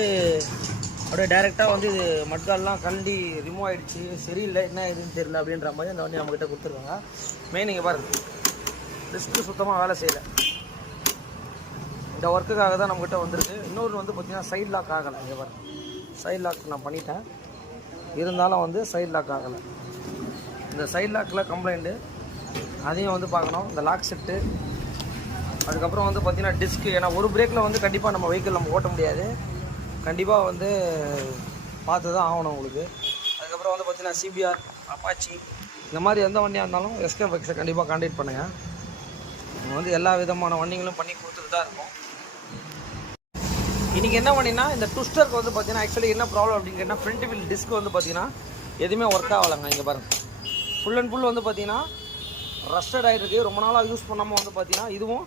அப்படியே டைரெக்டாக வந்து இது மட்கார்டெலாம் கண்டி ரிமூவ் ஆகிடுச்சு, சரியில்லை, என்ன இதுன்னு தெரியல அப்படின்ற மாதிரி அந்த வண்டி நம்மக்கிட்ட கொடுத்துருக்காங்க. மெயின் இங்கே பாருங்கள், டிஸ்க்கு சுத்தமாக வேலை செய்யலை. இந்த ஒர்க்குக்காக தான் நம்மகிட்ட வந்திருக்கு. இன்னொரு வந்து பார்த்திங்கன்னா சைட் லாக் ஆகலை. இங்கே பாருங்கள், சைட் லாக் நான் பண்ணிட்டேன், இருந்தாலும் வந்து சைட் லாக் ஆகலை. இந்த சைட் லாக்கில் கம்ப்ளைண்ட்டு, அதையும் வந்து பார்க்கணும். இந்த லாக் செட்டு, அதுக்கப்புறம் வந்து பார்த்திங்கன்னா டிஸ்க்கு. ஏன்னா ஒரு பிரேக்கில் வந்து கண்டிப்பாக நம்ம வெஹிக்கிள் நம்ம ஓட்ட முடியாது. கண்டிப்பாக வந்து பார்த்து தான் ஆகணும் உங்களுக்கு. அதுக்கப்புறம் வந்து பார்த்திங்கன்னா CBR, அப்பாச்சி, இந்த மாதிரி எந்த வண்டியாக இருந்தாலும் SK பைக்ஸை கண்டிப்பாக கான்டாக்ட் பண்ணுங்கள். நம்ம வந்து எல்லா விதமான வண்டிகளும் பண்ணி கொடுத்துட்டு தான் இருக்கோம். இன்றைக்கி என்ன பண்ணினா இந்த ட்விஸ்டருக்கு வந்து பார்த்திங்கன்னா ஆக்சுவலி என்ன ப்ராப்ளம் அப்படின்னு கேட்டால் ஃப்ரண்ட் வீல் டிஸ்க் வந்து பார்த்திங்கன்னா எதுவுமே ஒர்க் ஆகலைங்க. இங்கே பாருங்கள், ஃபுல் அண்ட் ஃபுல் வந்து பார்த்திங்கன்னா ரஸ்டட் ஆகிருக்கு. ரொம்ப நாளாக யூஸ் பண்ணாமல் வந்து பார்த்தீங்கன்னா இதுவும்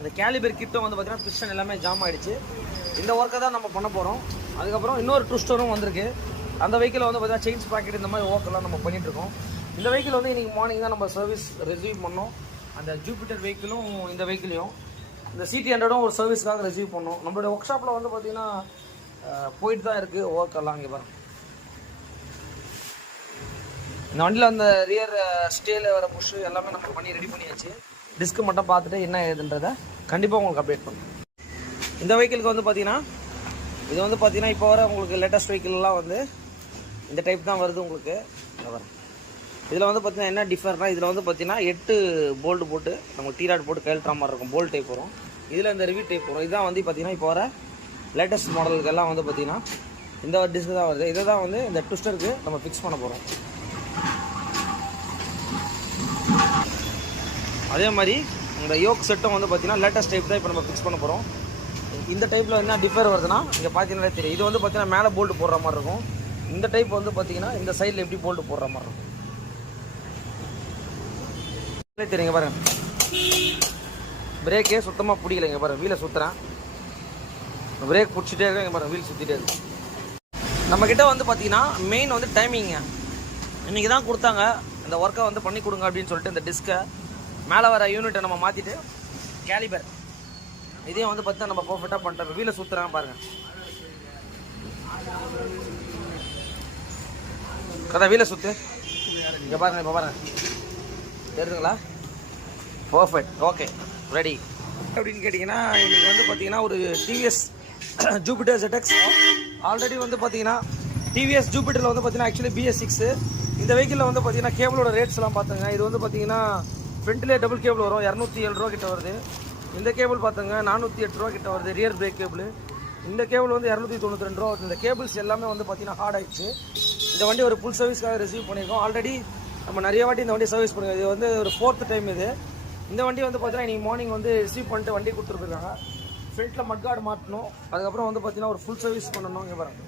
இந்த கேலிபர் கிட்டும் வந்து பார்த்தீங்கன்னா பிஸ்டன் எல்லாமே ஜாம் ஆகிடுச்சு. இந்த ஒர்க்கை தான் நம்ம பண்ண போகிறோம். அதுக்கப்புறம் இன்னொரு ட்விஸ்டரும் வந்திருக்கு. அந்த வெஹிக்கிள் வந்து பார்த்தீங்கன்னா செயின்ஸ் பாக்கெட் இந்த மாதிரி ஒர்க்கெல்லாம் நம்ம பண்ணிகிட்ருக்கோம். இந்த வெஹிக்கிள் வந்து இன்றைக்கி மார்னிங் தான் நம்ம சர்வீஸ் ரிசீவ் பண்ணோம். அந்த ஜூபிட்டர் வெஹிக்கிளும் இந்த வெஹிக்கிளையும் இந்த CT100ம் ஒரு சர்வீஸ்க்காக ரிசீவ் பண்ணோம். நம்மளுடைய ஒர்க் ஷாப்பில் வந்து பார்த்திங்கன்னா போயிட்டு தான் இருக்குது ஒர்க்கெல்லாம். இங்கே பாருங்கள், இந்த வண்டியில் அந்த ரியர் ஸ்டேல வர புஷ் எல்லாமே நம்ம பண்ணி ரெடி பண்ணியாச்சு. டிஸ்க்கு மட்டும் பார்த்துட்டு என்ன ஏதுன்றதை கண்டிப்பாக உங்களுக்கு அப்டேட் பண்ணுறேன். இந்த வெஹிக்கிளுக்கு வந்து பார்த்திங்கன்னா இது வந்து பார்த்திங்கன்னா இப்போ வர உங்களுக்கு லேட்டஸ்ட் வெஹிக்கிள்லாம் வந்து இந்த டைப் தான் வருது உங்களுக்கு. வரும் இதில் வந்து பார்த்திங்கன்னா என்ன டிஃபர்னா, இதில் வந்து பார்த்திங்கன்னா 8 போல்டு போட்டு நம்ம டீராட் போட்டு கையெழுத்துற மாதிரி இருக்கும். போல்ட் டைப் வரும். இதில் இந்த ரிவ்யூ டைப் வரும். இதுதான் வந்து பார்த்திங்கன்னா இப்போ வர லேட்டஸ்ட் மாடலுக்கெல்லாம் வந்து பார்த்திங்கன்னா இந்த டிஸ்க் தான் வருது. இதை தான் வந்து இந்த ட்விஸ்டருக்கு நம்ம ஃபிக்ஸ் பண்ண போகிறோம். அதே மாதிரி இந்த யோக் செட்டும் வந்து பார்த்திங்கன்னா லேட்டஸ்ட் டைப் தான் இப்போ நம்ம ஃபிக்ஸ் பண்ண போகிறோம். இந்த டைப்பில் என்ன டிஃபர் வருதுன்னா இங்கே பார்த்தீங்கன்னா தெரியும். இது வந்து பார்த்திங்கன்னா மேலே போல்ட்டு போடுற மாதிரி இருக்கும். இந்த டைப் வந்து பார்த்திங்கன்னா இந்த சைடில் எப்படி போல்ட்டு போடுற மாதிரி இருக்கும் தெரியுங்க பாருங்க. பிரேக்கே சுத்தமாக பிடிக்கலைங்க பாருங்க. வீலை சுற்றுறேன், பிரேக் பிடிச்சிட்டே இருக்கேன் பாருங்க, வீல் சுற்றிட்டே இருக்கு. நம்மக்கிட்ட வந்து பார்த்திங்கன்னா மெயின் வந்து டைமிங்க. இன்றைக்கி தான் கொடுத்தாங்க இந்த ஒர்க்கை வந்து பண்ணி கொடுங்க அப்படின்னு சொல்லிட்டு இந்த டிஸ்கை மேலே வர யூனிட்டை நம்ம மாற்றிட்டு கேலிபர் இதையும் வந்து பார்த்தா நம்ம பர்ஃபெக்டாக பண்ணிட்டோம். வீலை சுற்றுறாங்க பாருங்கள். கதை வீலை சுற்று இங்கே பாருங்கள். இப்போ பாருங்கள் தெரியுதுங்களா? Perfect, okay, ready. அப்படின்னு கேட்டிங்கன்னா இன்றைக்கி வந்து பார்த்திங்கன்னா ஒரு டிவிஎஸ் ஜூபிட்டர் ZX ஆல்ரெடி வந்து பார்த்திங்கன்னா டிவிஎஸ் ஜூபிட்டரில் வந்து பார்த்திங்கன்னா ஆக்சுவலி BS6 இந்த வெஹிக்கிளில் வந்து பார்த்திங்கன்னா கேபிளோட ரேட்ஸ்லாம் பார்த்துங்க. இது வந்து பார்த்திங்கன்னா ஃப்ரண்ட்லேயே டபுள் கேபிள் வரும், 207 ரூபா கிட்ட வருது. இந்த கேபிள் பார்த்துங்க 408 ரூபா கிட்ட வருது. ரியர் பிரேக் கேபிள் இந்த கேபிள் வந்து 292 ரூபா வருது. இந்த கேபிள்ஸ் எல்லாமே வந்து பார்த்திங்கன்னா ஹார்ட் ஆகிடுச்சு. இந்த வண்டி ஒரு ஃபுல் சர்வீஸ்க்காக ரிசீவ் பண்ணியிருக்கோம். ஆல்ரெடி நம்ம நிறைய வாட்டி இந்த வண்டி சர்வீஸ் பண்ணியிருக்கோம். இது வந்து ஒரு 4th டைம் இது. இந்த வண்டி வந்து பார்த்தீங்கன்னா இன்றைக்கி மார்னிங் வந்து ரிசீவ் பண்ணிட்டு வண்டி கொடுத்துருக்காங்க. ஃப்ரண்ட்டில் மட்கார்டு மாட்டணும், அதுக்கப்புறம் வந்து பார்த்திங்கன்னா ஒரு ஃபுல் சர்வீஸ் பண்ணணும். இங்கே பாருங்க,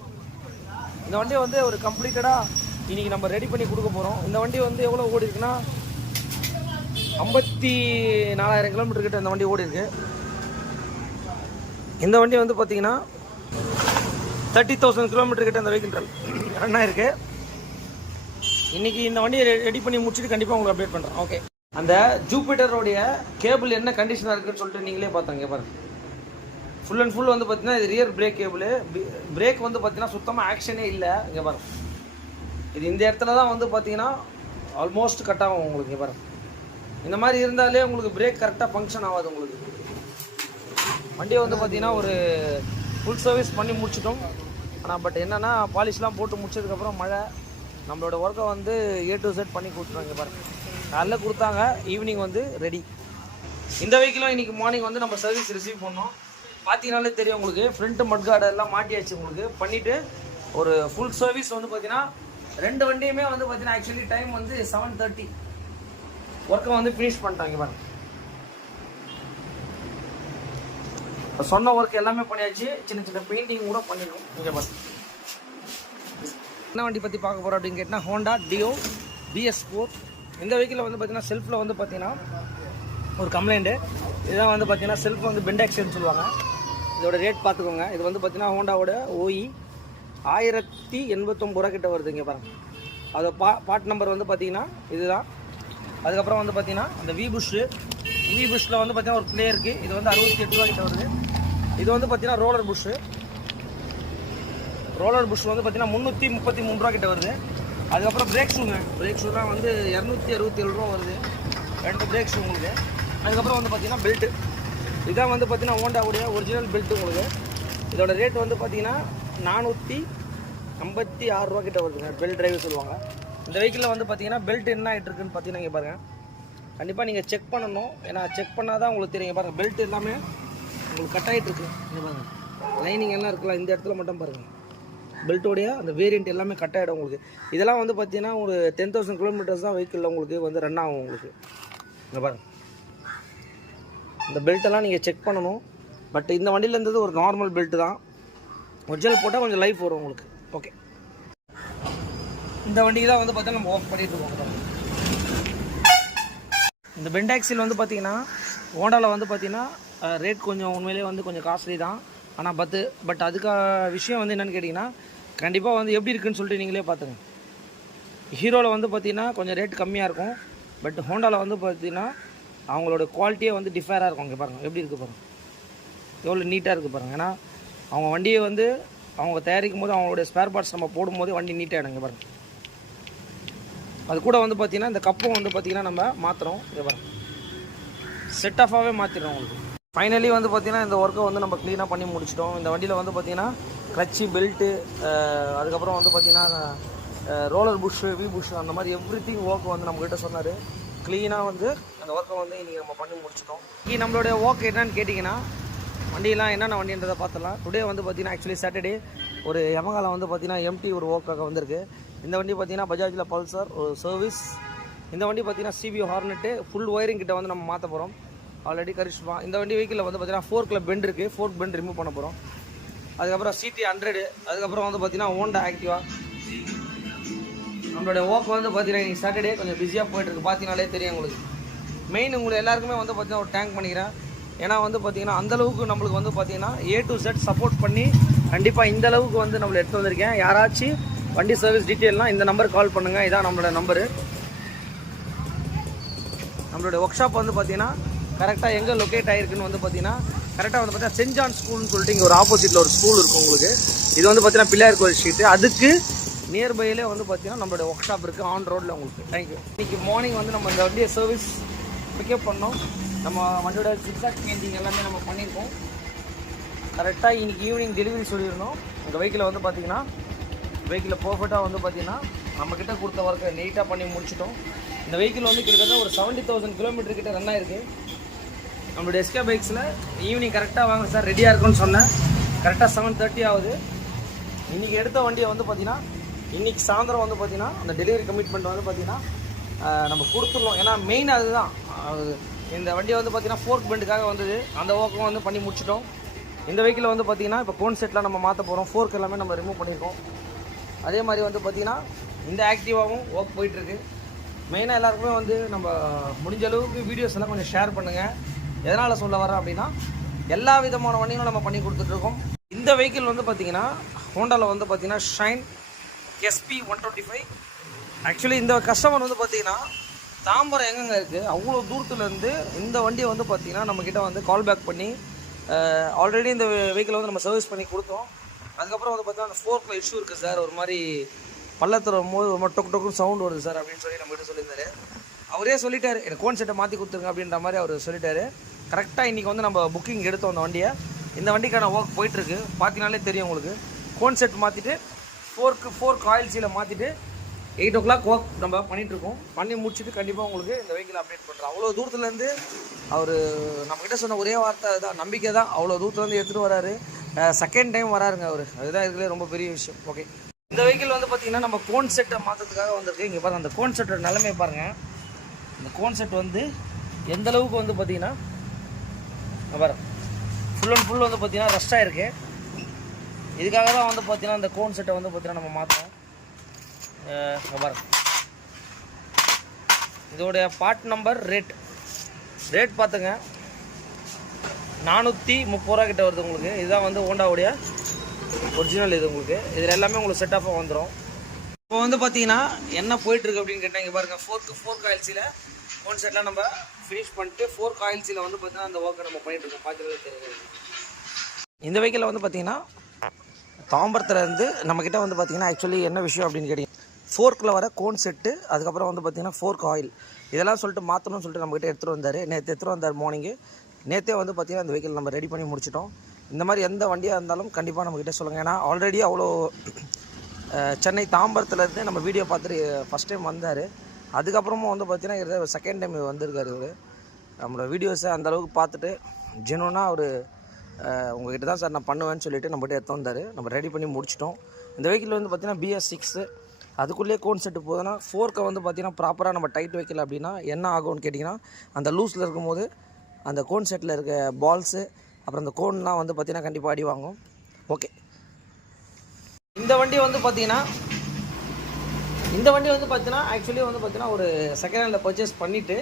இந்த வண்டியை வந்து ஒரு கம்ப்ளீட்டடாக இன்றைக்கி நம்ம ரெடி பண்ணி கொடுக்க போகிறோம். இந்த வண்டி வந்து எவ்வளோ ஓடி இருக்குன்னா 54,000 கிலோமீட்டர் கிட்ட இந்த வண்டி ஓடி இருக்கு. இந்த வண்டி வந்து பார்த்தீங்கன்னா 30,000 கிலோமீட்டர் கிட்ட இந்த வெஹிக்கிள் ரன் ஆயிருக்கு. இன்றைக்கி இந்த வண்டியை ரெடி பண்ணி முடிச்சுட்டு கண்டிப்பாக உங்களுக்கு அப்டேட் பண்ணுறேன். ஓகே, அந்த ஜூபிட்டரோடைய கேபிள் என்ன கண்டிஷனாக இருக்குன்னு சொல்லிட்டு நீங்களே பார்த்தாங்க பாருங்க. ஃபுல் அண்ட் ஃபுல் வந்து பார்த்தீங்கன்னா இது ரியர் பிரேக் கேபிள். பிரேக் வந்து பார்த்தீங்கன்னா சுத்தமாக ஆக்ஷனே இல்லை. இங்கே பாருங்க, இது இந்த இடத்துல தான் வந்து பார்த்தீங்கன்னா ஆல்மோஸ்ட் கட் ஆகும் உங்களுக்கு. இங்கே பாருங்க, இந்த மாதிரி இருந்தாலே உங்களுக்கு பிரேக் கரெக்டாக ஃபங்க்ஷன் ஆகாது உங்களுக்கு. வண்டியை வந்து பார்த்தீங்கன்னா ஒரு ஃபுல் சர்வீஸ் பண்ணி முடிச்சிட்டோம். ஆனால் பட் என்னென்னா பாலிஷ்லாம் போட்டு முடிச்சதுக்கப்புறம் மழை நம்மளோட ஒர்க்கை வந்து A to Z பண்ணி கொடுத்துருவாங்க பாருங்கள். காலைல கொடுத்தாங்க, ஈவினிங் வந்து ரெடி. இந்த வெஹிக்கிளும் இன்றைக்கி மார்னிங் வந்து நம்ம சர்வீஸ் ரிசீவ் பண்ணோம். பார்த்தீங்கனாலே தெரியும் உங்களுக்கு. ஃப்ரண்ட் மட்கார்டு எல்லாம் மாட்டியாச்சு உங்களுக்கு. பண்ணிவிட்டு ஒரு ஃபுல் சர்வீஸ் வந்து பார்த்தீங்கன்னா 2 வண்டியுமே வந்து பார்த்தீங்கன்னா ஆக்சுவலி டைம் வந்து 7:30 ஒர்க்கை வந்து ஃபினிஷ் பண்ணிட்டாங்க பாருங்க. சொன்ன ஒர்க் எல்லாமே பண்ணியாச்சு. சின்ன சின்ன பெயிண்டிங் கூட பண்ணிடும். இங்கே பாருங்க, என்ன வண்டி பற்றி பார்க்க போகிறோம் அப்படின்னு கேட்டால் ஹோண்டா டியோ BS4. இந்த வெஹிக்கிளில் வந்து பார்த்தீங்கன்னா செல்ஃபில் வந்து பார்த்தீங்கன்னா ஒரு கம்ப்ளைண்ட்டு. இதுதான் வந்து பார்த்தீங்கன்னா செல்ஃப் வந்து பெண்ட் ஆக்சிடென்ட் சொல்லுவாங்க. இதோட ரேட் பார்த்துக்கோங்க. இது வந்து பார்த்தீங்கன்னா ஹோண்டாவோட OE 1089 ரூபா கிட்ட வருது. இங்கே பாருங்கள், அதோட பார்ட் நம்பர் வந்து பார்த்தீங்கன்னா இதுதான். அதுக்கப்புறம் வந்து பார்த்தீங்கன்னா அந்த வி புஷ்ஷில் வந்து பார்த்தீங்கன்னா ஒரு பிளே இருக்குது. இது வந்து 68 ரூபா கிட்ட வருது. இது வந்து பார்த்தீங்கன்னா ரோலர் புஷ் வந்து பார்த்தீங்கன்னா 333 ரூபா கிட்ட வருது. அதுக்கப்புறம் பிரேக் ஷூலாம் வந்து 267 ரூபா வருது. 2 பிரேக் ஷூ உங்களுக்கு. அதுக்கப்புறம் வந்து பார்த்தீங்கன்னா பெல்ட்டு, இதான் வந்து பார்த்தீங்கன்னா ஹோண்டாவுடைய ஒரிஜினல் பெல்ட்டு உங்களுக்கு. இதோட ரேட் வந்து பார்த்தீங்கன்னா 456 ரூபா கிட்ட வருதுங்க. பெல்ட் டிரைவர் சொல்லுவாங்க. இந்த வெஹிக்கிளில் வந்து பார்த்தீங்கன்னா பெல்ட் என்ன ஆகிட்டு இருக்குன்னு பார்த்தீங்கன்னா இங்கே பாருங்கள். கண்டிப்பாக நீங்கள் செக் பண்ணணும், ஏன்னா செக் பண்ணால் தான் உங்களுக்கு தெரியும். பாருங்கள், பெல்ட் எல்லாமே உங்களுக்கு கட் ஆகிட்டு இருக்கு. இங்கே பாருங்கள், லைனிங் எல்லாம் இருக்கலாம். இந்த இடத்துல மட்டும் பாருங்கள், பெல்ட்டோடைய அந்த வேரியண்ட் எல்லாமே கட் ஆகிடும் உங்களுக்கு. இதெல்லாம் வந்து பார்த்தீங்கன்னா ஒரு 10,000 கிலோமீட்டர்ஸ் தான் வெஹிக்கிளில் உங்களுக்கு வந்து ரன் ஆகும் உங்களுக்கு. இங்கே பாருங்கள், இந்த பெல்ட்டெல்லாம் நீங்கள் செக் பண்ணணும். பட் இந்த வண்டியில் இருந்தது ஒரு நார்மல் பெல்ட்டு தான். ஒரிஜினல் போட்டால் கொஞ்சம் லைஃப் வரும் உங்களுக்கு. ஓகே, இந்த வண்டிக்கு தான் வந்து பார்த்தீங்கன்னா நம்ம ஒர்க் பண்ணிட்டு இருக்கோம். இந்த பெண்ட் ஆக்சில் வந்து பார்த்தீங்கன்னா ஹோண்டாவில் வந்து பார்த்தீங்கன்னா ரேட் கொஞ்சம் உண்மையிலே வந்து கொஞ்சம் காஸ்ட்லி தான். ஆனால் பட் அதுக்காக விஷயம் வந்து என்னென்னு கேட்டிங்கன்னா கண்டிப்பாக வந்து எப்படி இருக்குன்னு சொல்லிட்டு நீங்களே பார்த்துங்க. ஹீரோவில் வந்து பார்த்தீங்கன்னா கொஞ்சம் ரேட் கம்மியாக இருக்கும். பட் ஹோண்டாவில் வந்து பார்த்தீங்கன்னா அவங்களோட குவாலிட்டியே வந்து டிஃபராக இருக்கும். இங்கே பாருங்கள் எப்படி இருக்குது பாருங்கள், எவ்வளோ நீட்டாக இருக்குது பாருங்கள். ஏன்னா அவங்க வண்டியை வந்து அவங்க தயாரிக்கும் போது அவங்களுடைய ஸ்பேர் பார்ட்ஸ் நம்ம போடும்போது வண்டி நீட்டாக எடுங்க பாருங்கள். அது கூட வந்து பார்த்திங்கன்னா இந்த கப்பும் வந்து பார்த்திங்கன்னா நம்ம மாற்றுறோம். இங்கே பாருங்கள் செட் ஆஃபாகவே மாற்றிடுறோம் உங்களுக்கு. ஃபைனலி வந்து பார்த்திங்கன்னா இந்த ஒர்க்கை வந்து நம்ம க்ளீனாக பண்ணி முடிச்சிட்டோம். இந்த வண்டியில் வந்து பார்த்திங்கன்னா கிளச்சு, பெல்ட்டு, அதுக்கப்புறம் வந்து பார்த்திங்கன்னா ரோலர் புஷ்ஷு, புஷ்ஷு அந்த மாதிரி எவ்ரிதிங் ஒர்க் வந்து நம்மக்கிட்ட சொன்னார். க்ளீனாக வந்து அந்த ஒர்க்கை வந்து இன்றைக்கி நம்ம பண்ணி முடிச்சிட்டோம். இன்றைக்கி நம்மளுடைய ஒர்க் என்னன்னு கேட்டிங்கன்னா வண்டியெலாம் என்னென்ன வண்டின்றதை பார்த்துலாம். டுடே வந்து பார்த்திங்கன்னா ஆக்சுவலி சாட்டர்டே ஒரு யமகாவில் வந்து பார்த்திங்கன்னா எம்டி ஒரு ஒர்க்காக வந்திருக்கு. இந்த வண்டி பார்த்திங்கன்னா பஜாஜில் பல்சர் ஒரு சர்வீஸ். இந்த வண்டி பார்த்திங்கன்னா சிபிஓ ஹார்னெட்டு ஃபுல் ஒயரிங் கிட்ட வந்து நம்ம மாற்ற போகிறோம். ஆல்ரெடி கரிஷ்மா இந்த வண்டி வெஹிக்கிளில் வந்து பார்த்திங்கன்னா ஃபோர்க்கில் பெண்ட் இருக்குது, ஃபோர்க் பெண்ட் ரிமூவ் பண்ண போகிறோம். அதுக்கப்புறம் சிடி 100, அதுக்கப்புறம் வந்து பார்த்திங்கன்னா ஹோண்டா ஆக்டிவா. நம்மளுடைய ஒர்க் வந்து பார்த்திங்கன்னா இன்றைக்கி சாட்டர்டே கொஞ்சம் பிஸியாக போய்ட்டுருக்கு. பார்த்தீங்கனாலே தெரியும் உங்களுக்கு. மெயின் உங்களுக்கு எல்லாருக்குமே வந்து பார்த்திங்கன்னா ஒரு டேங்க் பண்ணிக்கிறேன். ஏன்னா வந்து பார்த்திங்கன்னா அந்தளவுக்கு நம்மளுக்கு வந்து பார்த்திங்கன்னா A to Z சப்போர்ட் பண்ணி கண்டிப்பாக இந்த அளவுக்கு வந்து நம்மளை எடுத்து வந்திருக்கேன். யாராச்சும் வண்டி சர்வீஸ் டீட்டெயில்னால் இந்த நம்பருக்கு கால் பண்ணுங்கள். இதான் நம்மளோட நம்பரு. நம்மளுடைய ஒர்க் ஷாப் வந்து பார்த்திங்கன்னா கரெக்டாக எங்கே லொக்கேட் ஆகிருக்குன்னு வந்து பார்த்திங்கன்னா கரெக்டாக வந்து பார்த்தீங்கன்னா சென்ட் ஜான் ஸ்கூல்னு சொல்லிட்டு இங்கே ஒரு ஆப்போசிட்டில் ஒரு ஸ்கூல் இருக்கும் உங்களுக்கு. இது வந்து பார்த்திங்கன்னா பிள்ளையார் கோயில் ஸ்ட்ரீட்டு. அதுக்கு நியர்பையிலே வந்து பார்த்திங்கன்னா நம்மளோட ஒர்க் ஷாப் இருக்குது ஆன் ரோட்டில் உங்களுக்கு. தேங்க்யூ. இன்றைக்கி மார்னிங் வந்து நம்ம இந்த வண்டியை சர்வீஸ் பிக்கப் பண்ணோம். நம்ம வண்டியோட ஜிக்ஸாக் பெயிண்டிங் எல்லாமே நம்ம பண்ணியிருக்கோம். கரெக்டாக இன்றைக்கி ஈவினிங் டெலிவரி சொல்லியிருந்தோம். இந்த வெஹிக்கிளை வந்து பார்த்திங்கன்னா வெஹிக்கிளை பர்ஃபெக்டாக வந்து பார்த்திங்கன்னா நம்மக்கிட்ட கொடுத்த ஒர்க்கை நீட்டாக பண்ணி முடிச்சிட்டோம். இந்த வெஹிக்கிள் வந்து கிட்டத்தட்ட ஒரு 70,000 கிலோமீட்டர் கிட்ட ரன் ஆயிருக்கு. நம்மளுடைய எஸ்கே பைக்ஸில் ஈவினிங் கரெக்டாக வாங்க சார் ரெடியாக இருக்குன்னு சொன்னேன். கரெக்டாக 7:30 ஆகுது. இன்றைக்கி எடுத்த வண்டியை வந்து பார்த்திங்கன்னா இன்றைக்கி சாயந்தரம் வந்து பார்த்திங்கன்னா அந்த டெலிவரி கமிட்மெண்ட் வந்து பார்த்திங்கன்னா நம்ம கொடுத்துடலாம். ஏன்னா மெயின் அதுதான். இந்த வண்டியை வந்து பார்த்திங்கன்னா ஃபோர்க் பெண்டுக்காக வந்தது. அந்த ஒர்க்கும் வந்து பண்ணி முடிச்சிட்டோம். இந்த வெஹிக்கிளில் வந்து பார்த்திங்கன்னா இப்போ கோன் செட்டில் நம்ம மாற்ற போகிறோம். ஃபோர்க் எல்லாமே நம்ம ரிமூவ் பண்ணியிருக்கோம். அதே மாதிரி வந்து பார்த்திங்கன்னா இந்த ஆக்டிவாகவும் ஒர்க் போயிட்டுருக்கு. மெயினாக எல்லாருக்குமே வந்து நம்ம முடிஞ்ச அளவுக்கு வீடியோஸ் எல்லாம் கொஞ்சம் ஷேர் பண்ணுங்கள். எதனால் சொல்ல வரேன் அப்படின்னா எல்லா விதமான வண்டிகளும் நம்ம பண்ணி கொடுத்துட்ருக்கோம். இந்த வெஹிக்கிள் வந்து பார்த்திங்கன்னா ஹோண்டாவில் வந்து பார்த்திங்கன்னா ஷைன் SP 125. ஆக்சுவலி இந்த கஸ்டமர் வந்து பார்த்திங்கன்னா தாம்பரம் எங்கெங்கே இருக்குது அவ்வளோ தூரத்துலேருந்து இந்த வண்டியை வந்து பார்த்திங்கன்னா நம்மக்கிட்ட வந்து கால் பேக் பண்ணி ஆல்ரெடி இந்த வெஹிக்கிளை வந்து நம்ம சர்வீஸ் பண்ணி கொடுத்தோம். அதுக்கப்புறம் வந்து பார்த்தீங்கன்னா அந்த ஃபோர்க்கில் இஷ்யூ இருக்குது சார், ஒரு மாதிரி பள்ளத்தில் வரும்போது ஒரு மாதிரி டொக்கு டொக்குன்னு சவுண்ட் வருது சார் அப்படின்னு சொல்லி நம்மகிட்ட சொல்லியிருந்தாரு. அவரே சொல்லிட்டாரு எனக்கு கோன் செட்டை மாற்றி கொடுத்துருங்க அப்படின்ற மாதிரி அவர் சொல்லிட்டாரு. கரெக்டாக இன்றைக்கி வந்து நம்ம புக்கிங் எடுத்தோம் அந்த வண்டியை. இந்த வண்டிக்கான ஒர்க் போயிட்டுருக்கு. பார்த்தீங்கனாலே தெரியும் உங்களுக்கு. கோன் செட் மாற்றிட்டு ஃபோர்க் ஆயில் சீலை மாற்றிட்டு 8 o'clock ஒர்க் நம்ம பண்ணிகிட்ருக்கோம். பண்ணி முடிச்சுட்டு கண்டிப்பாக உங்களுக்கு இந்த வெஹிக்கிள் அப்டேட் பண்ணுறோம். அவ்வளோ தூரத்துலேருந்து அவர் நம்மக்கிட்ட சொன்ன ஒரே வார்த்தை அதுதான், நம்பிக்கை தான். அவ்வளோ தூரத்துலேருந்து எடுத்துகிட்டு வராரு. செகண்ட் டைம் வராருங்க அவர். அதுதான் இருக்கிறது ரொம்ப பெரிய விஷயம். ஓகே, இந்த வெஹிக்கிள் வந்து பார்த்திங்கன்னா நம்ம கோன் செட்டை மாற்றத்துக்காக வந்திருக்கு. இங்கே பாருங்கள் அந்த கோன் செட்டோட நிலைமையை பாருங்கள். இந்த கோன் செட் வந்து எந்த அளவுக்கு வந்து பார்த்திங்கன்னா பாருங்கள் ஃபுல் அண்ட் ஃபுல் வந்து பார்த்திங்கன்னா ரஸ்ட்டாக இருக்குது. இதுக்காக தான் வந்து பார்த்திங்கன்னா இந்த கோன் செட்டை வந்து பார்த்திங்கன்னா நம்ம மாற்றோம். பாருங்க இதோடைய பார்ட் நம்பர் ரேட் பார்த்துங்க 430 ரூபா கிட்ட வருது உங்களுக்கு. இதுதான் வந்து ஹோண்டாவுடைய ஒரிஜினல். இது உங்களுக்கு இதில் எல்லாமே உங்களுக்கு செட் ஆஃபாக வந்துடும். இப்போ வந்து பார்த்தீங்கன்னா என்ன போயிட்டுருக்கு அப்படின்னு கேட்டால் இங்கே பாருங்கள் ஃபோர்க் ஆயில்ஸில் கோன் செட்லாம் நம்ம ஃபினிஷ் பண்ணிட்டு ஃபோர்க் ஆயில்ஸில் வந்து பார்த்தீங்கன்னா அந்த ஒர்க்கை நம்ம பண்ணிகிட்ருக்கோம். பார்த்துக்கவே தெரியுது. இந்த வெஹிக்கிளில் வந்து பார்த்திங்கன்னா தாம்பரத்துலேருந்து நம்மக்கிட்ட வந்து பார்த்திங்கன்னா ஆக்சுவலி என்ன விஷயம் அப்படின்னு கேட்டிங்க ஃபோர்க்கில் வர கோன் செட்டு, அதுக்கப்புறம் வந்து பார்த்திங்கன்னா ஃபோர்க் ஆயில் இதெல்லாம் சொல்லிட்டு மாற்றணும்னு சொல்லிட்டு நம்மக்கிட்ட எடுத்துகிட்டு வந்தார். நேற்று எடுத்துகிட்டு வந்தார் மார்னிங்கு. நேற்றே வந்து பார்த்திங்கன்னா அந்த வெஹிக்கிள் நம்ம ரெடி பண்ணி முடிச்சிட்டோம். இந்த மாதிரி எந்த வண்டியாக இருந்தாலும் கண்டிப்பாக நம்மக்கிட்ட சொல்லுங்கள். ஏன்னா ஆல்ரெடி அவ்வளோ சென்னை தாம்பரத்துலேருந்து நம்ம வீடியோ பார்த்துட்டு ஃபஸ்ட் டைம் வந்தார். அதுக்கப்புறமா வந்து பார்த்திங்கன்னா செகண்ட் டைம் வந்திருக்காரு இவர். நம்மளோட வீடியோஸை அந்தளவுக்கு பார்த்துட்டு ஜெனுவனாக அவர் உங்கள்கிட்ட தான் சார் நான் பண்ணுவேன்னு சொல்லிவிட்டு நம்மகிட்ட எடுத்து வந்தார். நம்ம ரெடி பண்ணி முடிச்சிட்டோம். இந்த வெஹிக்கிள் வந்து பார்த்திங்கன்னா BS6 அதுக்குள்ளேயே கோன் செட்டு போகுதுன்னா ஃபோர்க்கை வந்து பார்த்திங்கன்னா ப்ராப்பராக நம்ம டைட் வைக்கல அப்படின்னா என்ன ஆகும்னு கேட்டிங்கன்னா அந்த லூஸில் இருக்கும்போது அந்த கோன் செட்டில் இருக்க பால்ஸு அப்புறம் அந்த கோன்லாம் வந்து பார்த்திங்கன்னா கண்டிப்பாக அடி வாங்கும். ஓகே, இந்த வண்டி வந்து பார்த்திங்கன்னா ஆக்சுவலி வந்து பார்த்திங்கன்னா ஒரு செகண்ட் ஹேண்டில் பர்ச்சேஸ் பண்ணிவிட்டு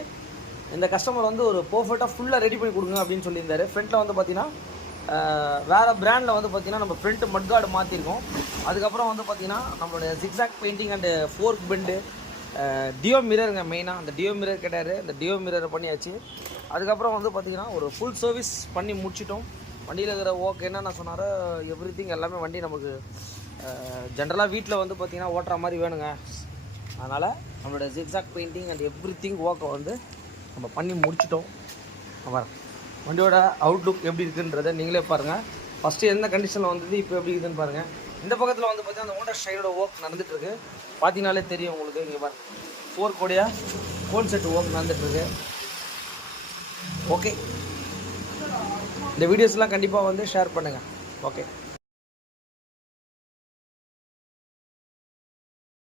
இந்த கஸ்டமர் வந்து ஒரு பர்ஃபெக்டாக ஃபுல்லாக ரெடி பண்ணி கொடுங்க அப்படின்னு சொல்லியிருந்தாரு. ஃப்ரண்ட்டில் வந்து பார்த்தீங்கன்னா வேறு பிராண்டில் வந்து பார்த்தீங்கன்னா நம்ம ஃப்ரண்ட் மட்கார்டு மாற்றிருக்கோம். அதுக்கப்புறம் வந்து பார்த்தீங்கன்னா நம்மளுடைய zigzag painting and fork bend, Dio மிரருங்க மெயினாக. அந்த டியோ மிரர் கேட்டார், அந்த டியோ மிரரை பண்ணியாச்சு. அதுக்கப்புறம் வந்து பார்த்தீங்கன்னா ஒரு ஃபுல் சர்வீஸ் பண்ணி முடிச்சிட்டோம். வண்டியில் இருக்கிற ஒர்க் என்னென்ன சொன்னாரோ எவ்ரிதிங் எல்லாமே வண்டி நமக்கு ஜென்ரலாக வீட்டில் வந்து பார்த்தீங்கன்னா ஓட்டுற மாதிரி வேணுங்க. அதனால் நம்மளோட ஜிக்ஸாக் பெயிண்டிங் அண்ட் எவ்ரிதிங் ஒர்க்கை வந்து நம்ம பண்ணி முடிச்சிட்டோம். அப்புறம் வண்டியோட அவுட்லுக் எப்படி இருக்குன்றதை நீங்களே பாருங்கள். ஃபஸ்ட்டு எந்த கண்டிஷனில் வந்தது, இப்போ எப்படி இருக்குதுன்னு பாருங்கள். இந்த பக்கத்தில் வந்து பார்த்தீங்கன்னா அந்த ஹோண்டா ஷைனோட ஒர்க் நடந்துகிட்ருக்கு. பார்த்தீங்கனாலே தெரியும் உங்களுக்கு. இங்கே பாருங்கள், 4 கோடியா கோன் செட் ஒர்க் நடந்துகிட்ருக்கு. ஓகே, இந்த வீடியோஸ்லாம் கண்டிப்பாக வந்து ஷேர் பண்ணுங்கள். ஓகே.